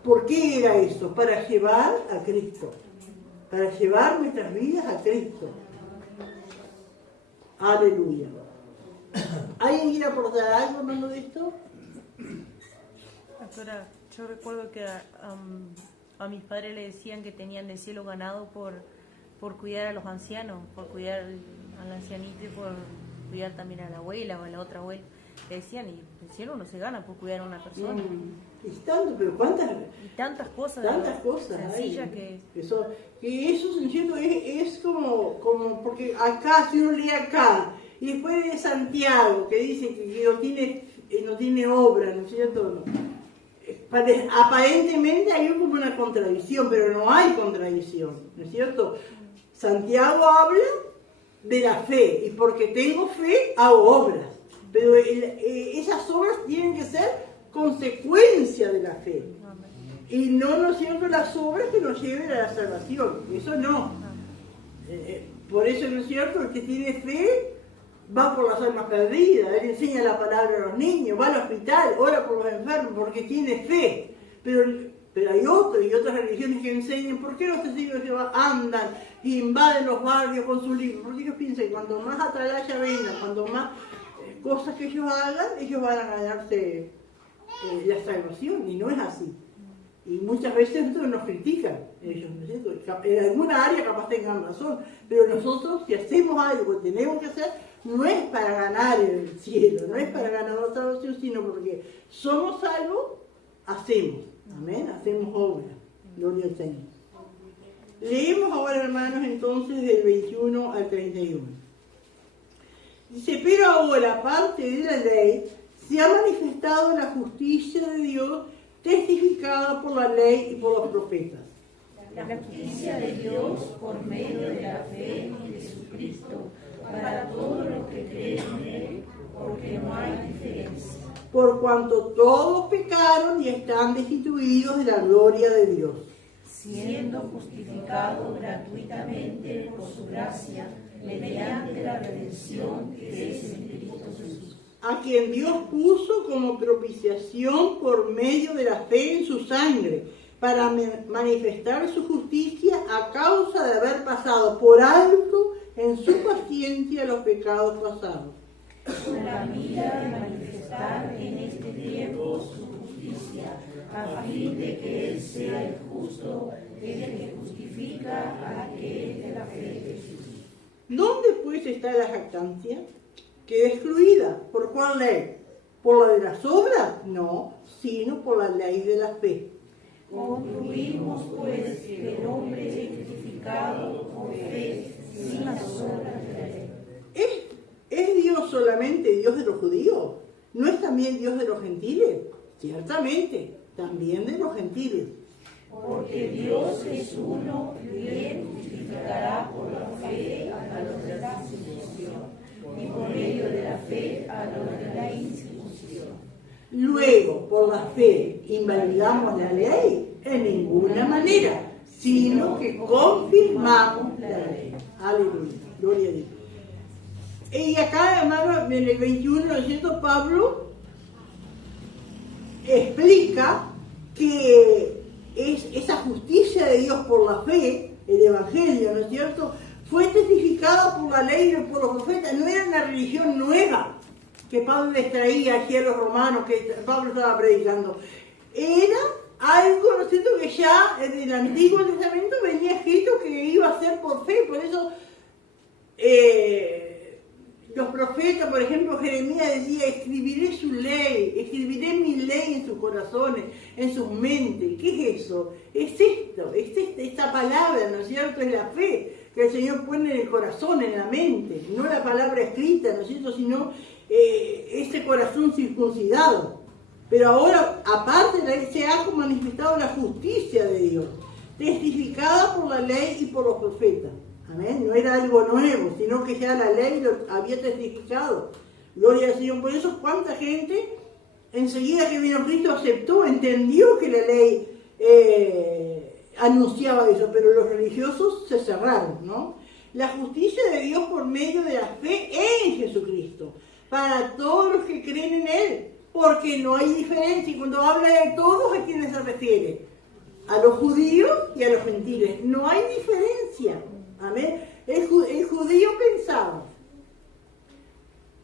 ¿Por qué era eso? Para llevar a Cristo, para llevar nuestras vidas a Cristo. Aleluya. ¿Alguien quiere aportar algo, hermano, de esto? Pastora, yo recuerdo que a mis padres le decían que tenían el cielo ganado por cuidar a los ancianos, por cuidar al ancianito y por cuidar también a la abuela o a la otra abuela. Le decían, y el cielo no se gana por cuidar a una persona. Y tanto, pero ¿cuántas? Y tantas cosas. Tantas cosas. Sencillas que eso ¿cierto? Es como, porque acá, si uno lee acá, y después de Santiago, que dice que no tiene obra, ¿no es cierto? Aparentemente hay como una contradicción, pero no hay contradicción, ¿no es cierto? Santiago habla de la fe, y porque tengo fe hago obras, pero esas obras tienen que ser consecuencia de la fe, y no es cierto, las obras que nos lleven a la salvación, eso no. Por eso, ¿no es cierto?, el que tiene fe va por las almas perdidas, él enseña la palabra a los niños, va al hospital, ora por los enfermos porque tiene fe. Pero hay otras religiones que enseñan por qué los testigos de Jehová andan y invaden los barrios con sus libros. Porque ellos piensan que cuando más atalaya vengan, cuando más cosas que ellos hagan, ellos van a ganarse la salvación, y no es así. Y muchas veces nos critican ellos, ¿no es cierto? En alguna área capaz tengan razón, pero nosotros, si hacemos algo que tenemos que hacer, no es para ganar el cielo, no es para ganar la salvación, sino porque somos salvos, hacemos, amén, hacemos obra, gloria al Señor. Leemos ahora, hermanos, entonces del 21 al 31. Dice, pero ahora, aparte de la ley, se ha manifestado la justicia de Dios, testificada por la ley y por los profetas. La justicia de Dios por medio de la fe en Jesucristo para todos los que creen en Él, porque no hay diferencia. Por cuanto todos pecaron y están destituidos de la gloria de Dios, siendo justificados gratuitamente por su gracia, mediante la redención que es en Cristo Jesús. A quien Dios puso como propiciación por medio de la fe en su sangre, para manifestar su justicia a causa de haber pasado por alto en su paciencia los pecados pasados. Con la mira de manifestar en este tiempo su justicia, a fin de que Él sea el justo, el que justifica a aquel de la fe de Jesús. ¿Dónde pues está la jactancia? Queda excluida. ¿Por cuál ley? ¿Por la de las obras? No, sino por la ley de la fe. Concluimos pues que el hombre es justificado por fe sin las obras de la ley. ¿Es Dios solamente Dios de los judíos? ¿No es también Dios de los gentiles? Ciertamente, también de los gentiles. Porque Dios es uno y Él justificará por la fe a los de la circuncisión y por medio de la fe a los de la incircuncisión. Luego, por la fe, ¿invalidamos la ley? En ninguna manera, sino que confirmamos la ley. Aleluya, gloria a Dios. Y acá, hermano, en el 21, ¿no es cierto? Pablo explica que es esa justicia de Dios por la fe, el Evangelio, ¿no es cierto?, fue testificada por la ley y por los profetas. No era una religión nueva que Pablo les traía aquí a los romanos, que Pablo estaba predicando. Era algo, ¿no es cierto?, que ya en el Antiguo Testamento venía escrito que iba a ser por fe. Por eso los profetas, por ejemplo, Jeremías decía: escribiré su ley, escribiré mi ley en sus corazones, en sus mentes. ¿Qué es eso? Es esto, es esta palabra, ¿no es cierto? Es la fe que el Señor pone en el corazón, en la mente, no la palabra escrita, ¿no es cierto?, sino ese corazón circuncidado. Pero ahora, aparte, se ha manifestado la justicia de Dios, testificada por la ley y por los profetas. Amén. No era algo nuevo, sino que ya la ley lo había testificado. Gloria al Señor. Por eso, cuánta gente, enseguida que vino Cristo, aceptó, entendió que la ley anunciaba eso, pero los religiosos se cerraron, ¿no? La justicia de Dios por medio de la fe en Jesucristo, para todos los que creen en Él, porque no hay diferencia. Y cuando habla de todos, ¿a quiénes se refiere? A los judíos y a los gentiles. No hay diferencia. Amén. El judío pensaba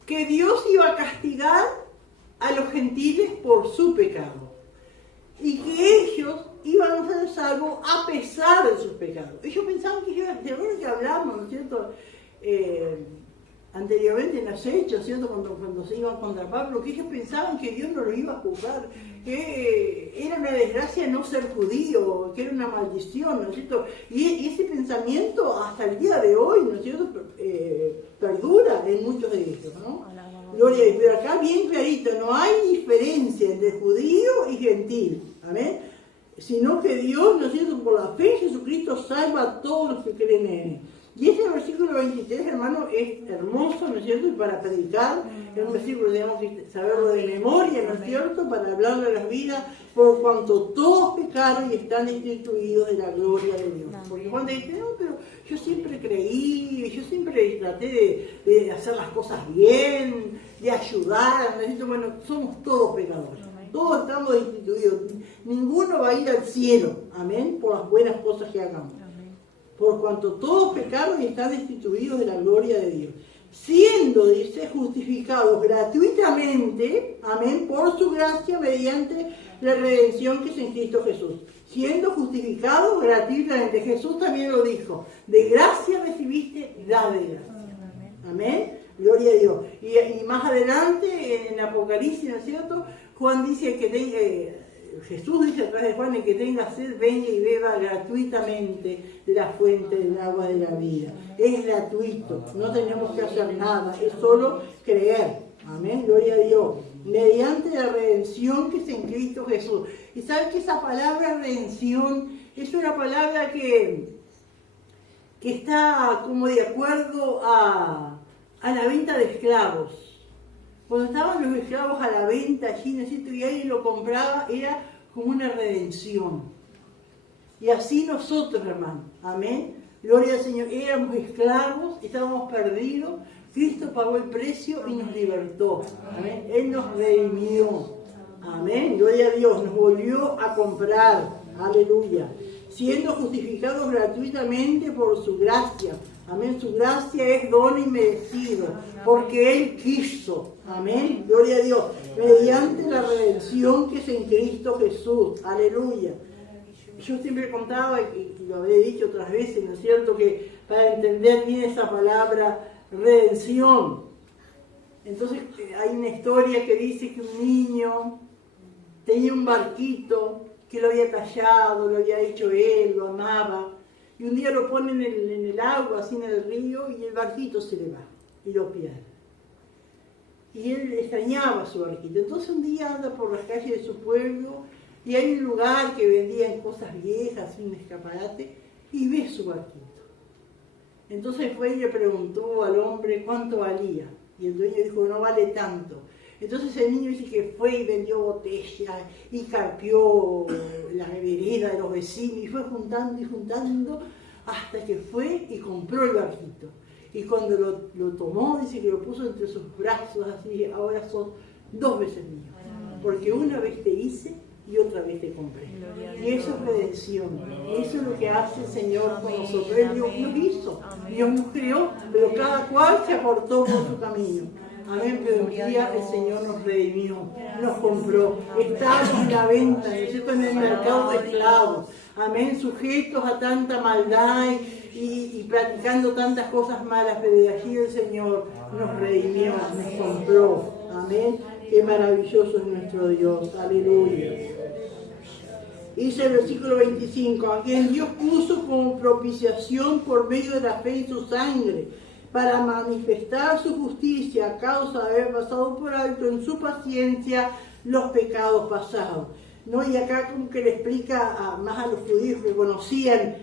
que Dios iba a castigar a los gentiles por su pecado y que ellos iban a ser salvos a pesar de sus pecados. Ellos pensaban que de lo que hablamos, ¿no es cierto?, anteriormente en los hechos, ¿cierto?, cuando se iban contra Pablo, que ellos pensaban que Dios no lo iba a juzgar, que era una desgracia no ser judío, que era una maldición, ¿no es cierto? Y ese pensamiento hasta el día de hoy, ¿no es cierto?, perdura en muchos de ellos, ¿no? Gloria a Dios. Pero acá bien clarito, no hay diferencia entre judío y gentil, ¿amén?, sino que Dios, ¿no es cierto?, por la fe en Jesucristo salva a todos los que creen en Él. Y este versículo 23, hermano, es hermoso, ¿no es cierto?, y para predicar, es un versículo que tenemos que saberlo de memoria, ¿no es cierto?, para hablarle a las vidas, por cuanto todos pecaron y están destituidos de la gloria de Dios. Porque cuando dicen: no, pero yo siempre creí, yo siempre traté de hacer las cosas bien, de ayudar, ¿no es cierto? Bueno, somos todos pecadores. Todos estamos destituidos. Ninguno va a ir al cielo, amén, por las buenas cosas que hagamos. Por cuanto todos pecaron y están destituidos de la gloria de Dios, siendo, dice, justificados gratuitamente, amén, por su gracia mediante la redención que es en Cristo Jesús. Siendo justificados gratuitamente. Jesús también lo dijo: de gracia recibiste, da de gracia. Amén. Gloria a Dios. Y más adelante en Apocalipsis, ¿no es cierto?, Juan dice que Jesús dice a través de Juan: el que tenga sed, venga y beba gratuitamente de la fuente del agua de la vida. Es gratuito, no tenemos que hacer nada, es solo creer. Amén, gloria a Dios. mediante la redención que es en Cristo Jesús. Y saben que esa palabra redención es una palabra que está como de acuerdo a la venta de esclavos. Cuando estaban los esclavos a la venta allí, ¿no es cierto? Y alguien lo compraba, era como una redención. Y así nosotros, hermano, amén. Gloria al Señor, éramos esclavos, estábamos perdidos. Cristo pagó el precio y nos libertó. Amén. Él nos redimió. Amén. Gloria a Dios, nos volvió a comprar. Aleluya. Siendo justificados gratuitamente por su gracia. Amén. Su gracia es don inmerecido, porque Él quiso. Amén. Gloria a Dios. Mediante la redención que es en Cristo Jesús. Aleluya. Yo siempre contaba, y lo habré dicho otras veces, ¿no es cierto?, que para entender bien esa palabra redención. Entonces hay una historia que dice que un niño tenía un barquito que lo había tallado, lo había hecho él, lo amaba, y un día lo pone en el agua, así en el río, y el barquito se le va y lo pierde. Y él extrañaba su barquito. Entonces un día anda por las calles de su pueblo y hay un lugar que vendían cosas viejas, un escaparate, y ve su barquito. Entonces fue y le preguntó al hombre cuánto valía. Y el dueño dijo, no vale tanto. Entonces el niño dice que fue y vendió botellas y carpió la vereda de los vecinos y fue juntando y juntando hasta que fue y compró el barquito. Y cuando lo tomó, dice que lo puso entre sus brazos, así, ahora son 2 veces mío. Porque una vez te hice y otra vez te compré. Y eso es redención. Eso es lo que hace el Señor con nosotros. Él Dios nos hizo, Dios nos creó, pero cada cual se aportó por su camino. Amén, pero un día el Señor nos redimió, nos compró. Estábamos en la venta, ¿no es cierto?, en el mercado de esclavos. Amén, sujetos a tanta maldad y practicando tantas cosas malas, pero de allí el Señor nos redimió, nos compró. Amén, qué maravilloso es nuestro Dios. Aleluya. Dice el versículo 25, a quien Dios puso como propiciación por medio de la fe en su sangre, para manifestar su justicia a causa de haber pasado por alto en su paciencia los pecados pasados. ¿No? Y acá como que le explica más a los judíos que conocían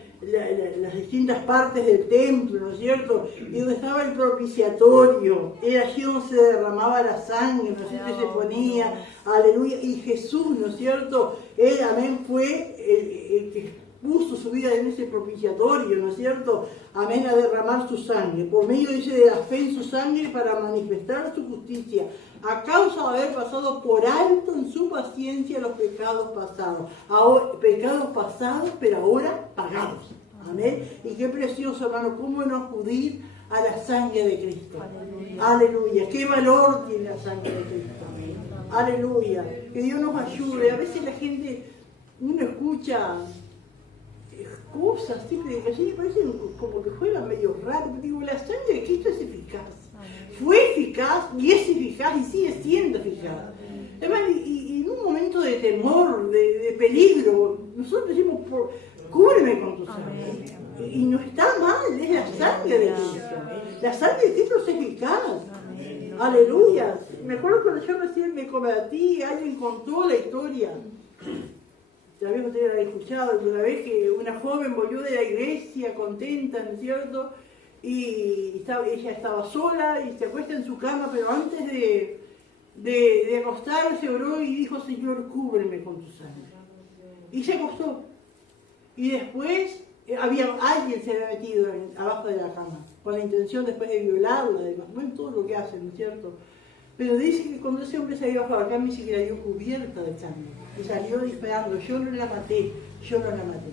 las distintas partes del templo, ¿no es cierto? Y donde estaba el propiciatorio, era allí donde se derramaba la sangre, ¿no es cierto? Se ponía, aleluya, y Jesús, ¿no es cierto? Él, amén, fue el que puso su vida en ese propiciatorio, ¿no es cierto? Amén, a derramar su sangre, por medio, dice, de la fe en su sangre para manifestar su justicia, a causa de haber pasado por alto en su paciencia los pecados pasados. Ahora, pecados pasados, pero ahora pagados. Amén. Y qué precioso, hermano, cómo no acudir a la sangre de Cristo. Aleluya. Aleluya. Qué valor tiene la sangre de Cristo. Amén. Aleluya. Que Dios nos ayude. A veces la gente, uno escucha cosas, siempre parecen como que fueran medio raras. Digo, la sangre de Cristo es eficaz. Fue eficaz y es eficaz y sigue siendo eficaz. Además, y en un momento de temor, de peligro, nosotros decimos, cúbreme con tu sangre. Y no está mal, es la sangre de Cristo. La sangre de Cristo es eficaz. Aleluya. Me acuerdo cuando yo recién me convertí, alguien contó la historia. Tal vez ustedes la han escuchado, una vez que una joven volvió de la iglesia contenta, ¿no es cierto? Y ella estaba sola y se acuesta en su cama, pero antes de acostarse oró y dijo, Señor, cúbreme con tu sangre. Y se acostó. Y después alguien se había metido abajo de la cama, con la intención después de violarla, bueno, todo lo que hacen, ¿no es cierto? Pero dice que cuando ese hombre salió bajo la cama, dice que la dio cubierta de sangre. Y salió disparando, yo no la maté, yo no la maté.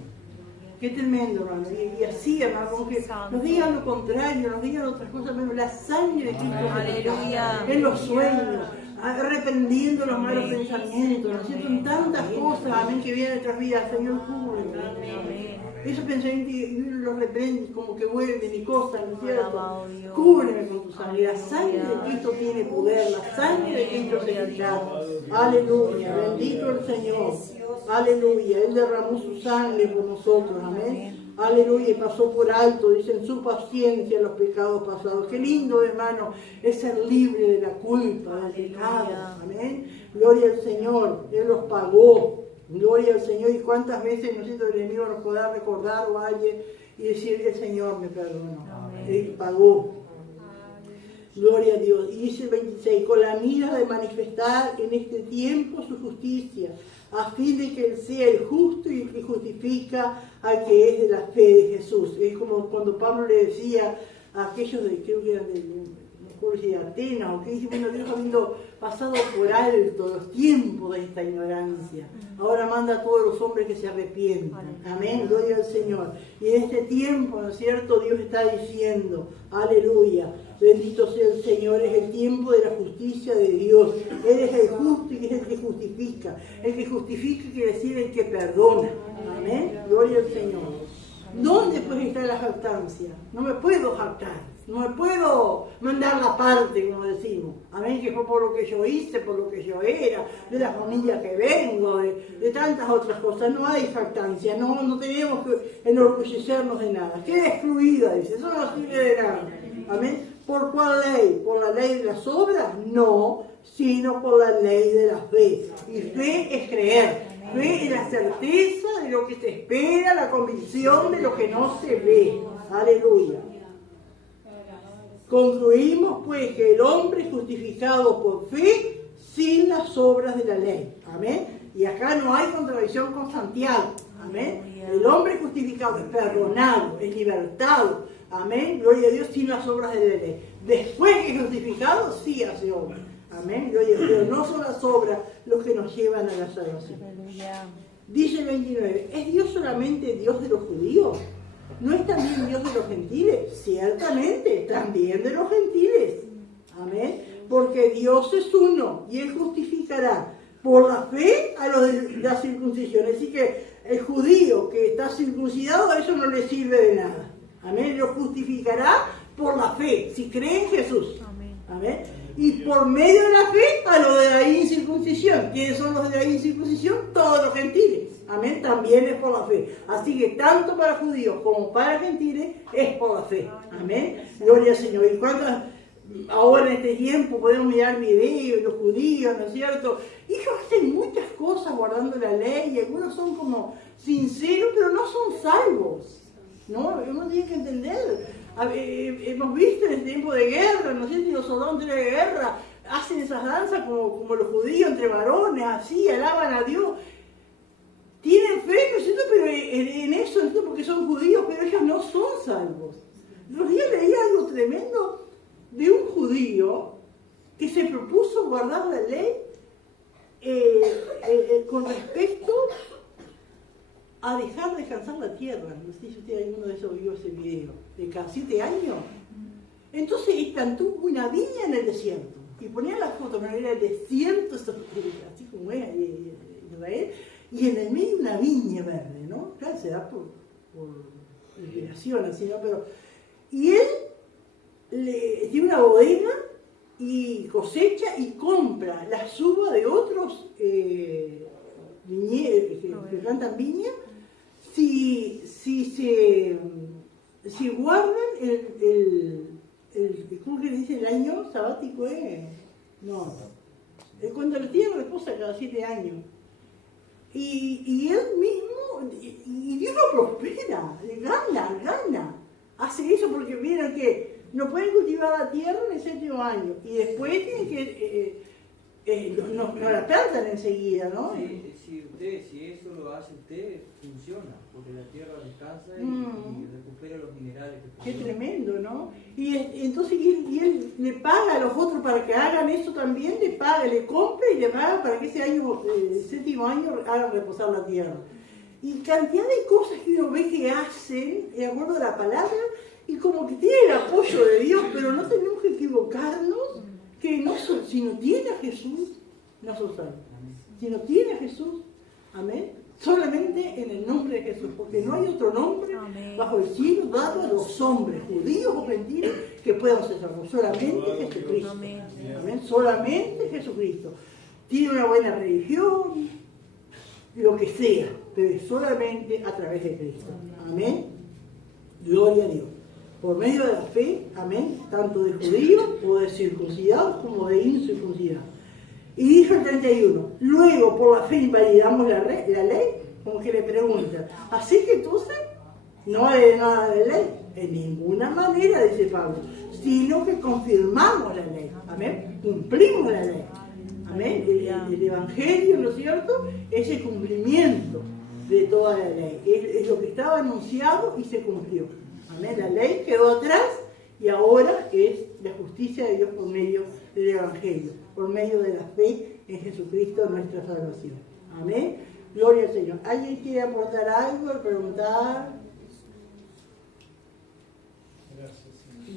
Qué tremendo, hermano. Y así, hermano, como que nos digan lo contrario, nos digan otras cosas, pero la sangre de Cristo en los sueños, arrepentiendo los malos pensamientos, ¿no es cierto? En tantas cosas, amén, que vienen a nuestras vidas, Señor, cúbreme. Esos pensamientos y uno los reprende como que vuelven y cosas, ¿no es cierto? Cúbreme con tu sangre. La sangre de Cristo tiene poder, la sangre de Cristo es eficaz. Aleluya, bendito el Señor. Aleluya, Él derramó su sangre por nosotros, amén. aleluya, y pasó por alto, dice, en su paciencia los pecados pasados. Qué lindo, hermano, es ser libre de la culpa, del pecado, amén. Gloria al Señor, Él los pagó, gloria al Señor. Y cuántas veces, ¿no es cierto?, el enemigo nos podrá recordar o alguien y decir, el Señor me perdonó, Él pagó. Gloria a Dios. Y dice el 26, con la mira de manifestar en este tiempo su justicia, a fin de que Él sea el justo y el que justifica al que es de la fe de Jesús. Es como cuando Pablo le decía a aquellos de, creo que eran de Atenas, o que dice, bueno, Dios habiendo pasado por alto los tiempos de esta ignorancia, ahora manda a todos los hombres que se arrepientan. Amén, gloria al Señor. Y en este tiempo, ¿no es cierto?, Dios está diciendo, aleluya, bendito sea el Señor, es el tiempo de la justicia de Dios. Él es el justo y es el que justifica. El que justifica quiere decir el que perdona. Amén, gloria al Señor. ¿Dónde pues está la jactancia? No me puedo jactar. No me puedo mandar la parte, como decimos. Amén, que fue por lo que yo hice, por lo que yo era, de la familia que vengo, de tantas otras cosas. No hay jactancia, no tenemos que enorgullecernos de nada. Queda excluida, dice, eso no sirve de nada. Amén. ¿Por cuál ley? ¿Por la ley de las obras? No, sino por la ley de la fe. Y fe es creer. Fe es la certeza de lo que se espera, la convicción de lo que no se ve. Aleluya. Concluimos pues que el hombre es justificado por fe sin las obras de la ley. Amén. Y acá no hay contradicción con Santiago. Amén. El hombre es justificado, es perdonado, es libertado. Amén. Gloria a Dios, sin las obras de la ley. Después que es justificado, sí hace obras. Amén. Gloria a Dios. Pero no son las obras los que nos llevan a la salvación. Dice el 29, ¿es Dios solamente Dios de los judíos? ¿No es también Dios de los gentiles? Ciertamente, también de los gentiles. Amén. Porque Dios es uno y Él justificará por la fe a los de la circuncisión. Así que el judío que está circuncidado, eso no le sirve de nada. Amén. Lo justificará por la fe, si cree en Jesús. Amén. Y por medio de la fe a los de la incircuncisión. ¿Quiénes son los de la incircuncisión? Todos los gentiles. Amén, también es por la fe. Así que tanto para judíos como para gentiles es por la fe. Amén. Gloria al Señor. Y cuántas, ahora en este tiempo podemos mirar videos de los judíos, ¿no es cierto? Ellos hacen muchas cosas guardando la ley y algunos son como sinceros, pero no son salvos. ¿No? Uno tiene que entender. Hemos visto en el tiempo de guerra, ¿no es cierto? Y los soldados de guerra hacen esas danzas como los judíos entre varones, así, alaban a Dios. Tienen fe, ¿no es cierto? Pero en eso, ¿no es cierto? Porque son judíos, pero ellos no son salvos. Los días leí algo tremendo de un judío que se propuso guardar la ley con respecto a dejar descansar la tierra. No sé si usted alguno de esos vio ese video, de cada 7 años. Entonces plantó una viña en el desierto y ponía la foto, pero era el desierto, así como es Israel, y en el medio una viña verde, ¿no? Claro, se da por liberación, así, ¿no? Pero, y él tiene una bodega y cosecha y compra las uvas de otros viñedos que plantan viña, si guardan ¿cómo que dice el año sabático? No, cuando le tienen reposa cada 7 años. Y él mismo, y Dios lo prospera, gana. Hace eso porque miren que no pueden cultivar la tierra en el 7º año. Y después tienen que, no la plantan enseguida, ¿no? Si eso lo hace usted, funciona, porque la tierra descansa y recupera los minerales. Qué tremendo, ¿no? Y entonces él le paga a los otros para que hagan eso también, le compra y le paga para que ese año, el 7º año, hagan reposar la tierra. Y cantidad de cosas que uno ve que hacen, de acuerdo a la palabra, y como que tiene el apoyo de Dios, pero no tenemos que equivocarnos, que si no tiene a Jesús, no son salvos. Si no tiene a Jesús, amén, solamente en el nombre de Jesús, porque no hay otro nombre bajo el cielo dado a los hombres, judíos o gentiles, que puedan ser salvos. Solamente Jesucristo. Amén. Solamente Jesucristo. Tiene una buena religión, lo que sea, pero es solamente a través de Cristo. Amén. Gloria a Dios. Por medio de la fe, amén, tanto de judíos o de circuncidados como de incircuncidados. Y dijo el 31, luego por la fe invalidamos la ley, como que le preguntan, así que entonces no hay nada de ley, en ninguna manera, dice Pablo, sino que confirmamos la ley, amén, cumplimos la ley, amén, el Evangelio, ¿no es cierto?, es el cumplimiento de toda la ley, es lo que estaba anunciado y se cumplió, amén, la ley quedó atrás y ahora es la justicia de Dios por medio del Evangelio, por medio de la fe en Jesucristo nuestra salvación, amén, gloria al Señor. ¿Alguien quiere aportar algo, preguntar?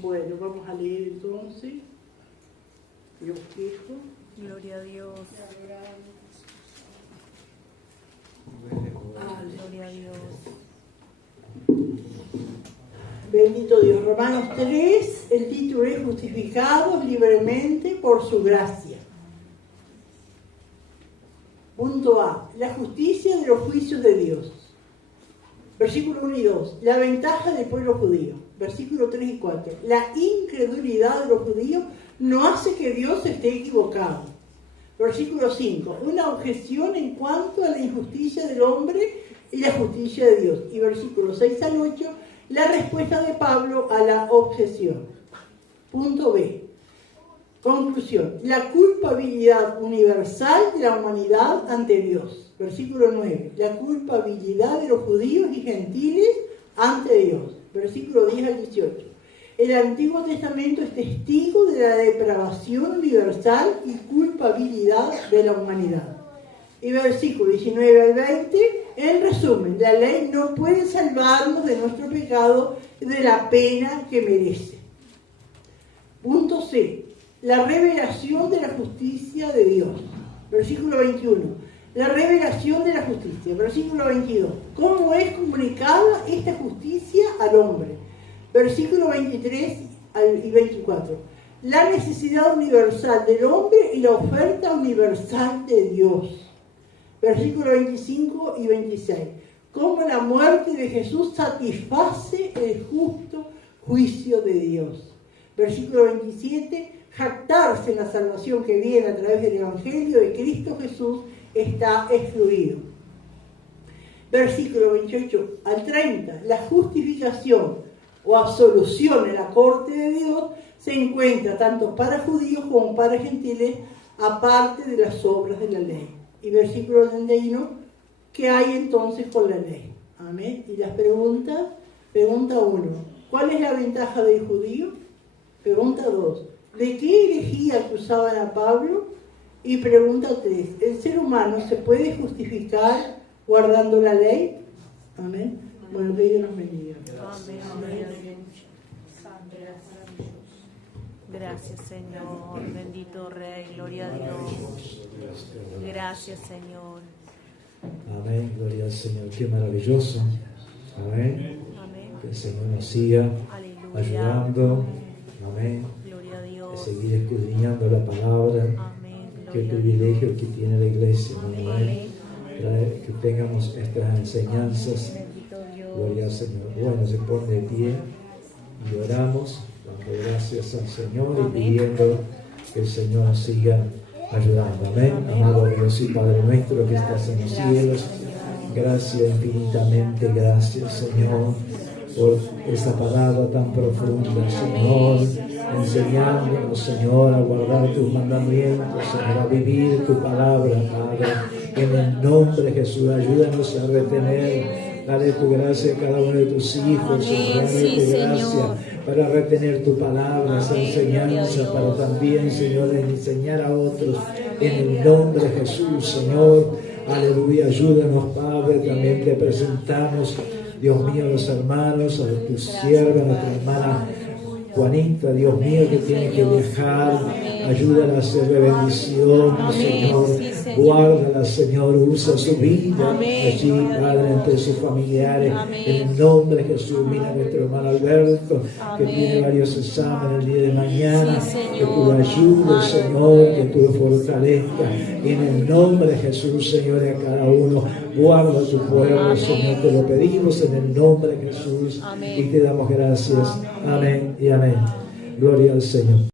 Bueno, vamos a leer entonces. Dios fijo. Gloria a Dios. Gloria a Dios. Bendito Dios. Romanos 3, el título es Justificados libremente por su gracia. Punto A. La justicia de los juicios de Dios. Versículo 1 y 2. La ventaja del pueblo judío. Versículo 3 y 4. La incredulidad de los judíos no hace que Dios esté equivocado. Versículo 5. Una objeción en cuanto a la injusticia del hombre y la justicia de Dios. Y versículo 6 al 8. La respuesta de Pablo a la objeción. Punto B. Conclusión. La culpabilidad universal de la humanidad ante Dios. Versículo 9. La culpabilidad de los judíos y gentiles ante Dios. Versículo 10 al 18. El Antiguo Testamento es testigo de la depravación universal y culpabilidad de la humanidad. Y versículo 19 al 20, en resumen, la ley no puede salvarnos de nuestro pecado y de la pena que merece. Punto C. La revelación de la justicia de Dios. Versículo 21. La revelación de la justicia. Versículo 22. ¿Cómo es comunicada esta justicia al hombre? Versículo 23 y 24. La necesidad universal del hombre y la oferta universal de Dios. Versículo 25 y 26. Cómo la muerte de Jesús satisface el justo juicio de Dios. Versículo 27. Jactarse en la salvación que viene a través del Evangelio de Cristo Jesús está excluido. Versículo 28 al 30. La justificación o absolución en la corte de Dios se encuentra tanto para judíos como para gentiles, aparte de las obras de la ley. Y versículo 31, ¿qué hay entonces con la ley? Amén. Y las preguntas, pregunta 1, ¿cuál es la ventaja del judío? Pregunta 2, ¿de qué herejía acusaban a Pablo? Y pregunta 3, ¿el ser humano se puede justificar guardando la ley? Amén. Bueno, que Dios nos bendiga. Amén. Gracias, Señor. Bendito Rey. Gloria a Dios. Gracias, Señor. Amén. Gloria al Señor. Qué maravilloso. Amén. Amén. Que el Señor nos siga ayudando. Amén. Gloria a Dios. A seguir escudriñando la palabra. Amén. Qué privilegio que tiene la iglesia. Amén. Que tengamos estas enseñanzas. Gloria al Señor. Bueno, se pone de pie y oramos, dando gracias al Señor y pidiendo que el Señor nos siga ayudando. Amén. Amado Dios y Padre nuestro que estás en los cielos, gracias infinitamente, gracias Señor por esa palabra tan profunda, Señor, enseñándonos, Señor, a guardar tus mandamientos, Señor, a vivir tu palabra, Padre. En el nombre de Jesús, ayúdanos a retener. Dale tu gracia a cada uno de tus hijos, Señor. Dale tu gracia para retener tu palabra, esa enseñanza, para también, Señor, enseñar a otros. En el nombre de Jesús, Señor. Aleluya. Ayúdanos, Padre. También te presentamos, Dios mío, los hermanos, a tu sierva, a nuestra hermana Juanita, Dios mío, que tiene que viajar, ayúdala a hacerle bendición, Señor. Guárdala, Señor, usa su vida allí, Padre, entre sus familiares. En el nombre de Jesús, mira a nuestro hermano Alberto, que tiene varios exámenes el día de mañana. Que tú lo ayudes, Señor, que tú lo fortalezcas. En el nombre de Jesús, Señor, a cada uno. Guarda tu pueblo, Señor, te lo pedimos en el nombre de Jesús. Y te damos gracias. Amén y amén. Gloria al Señor.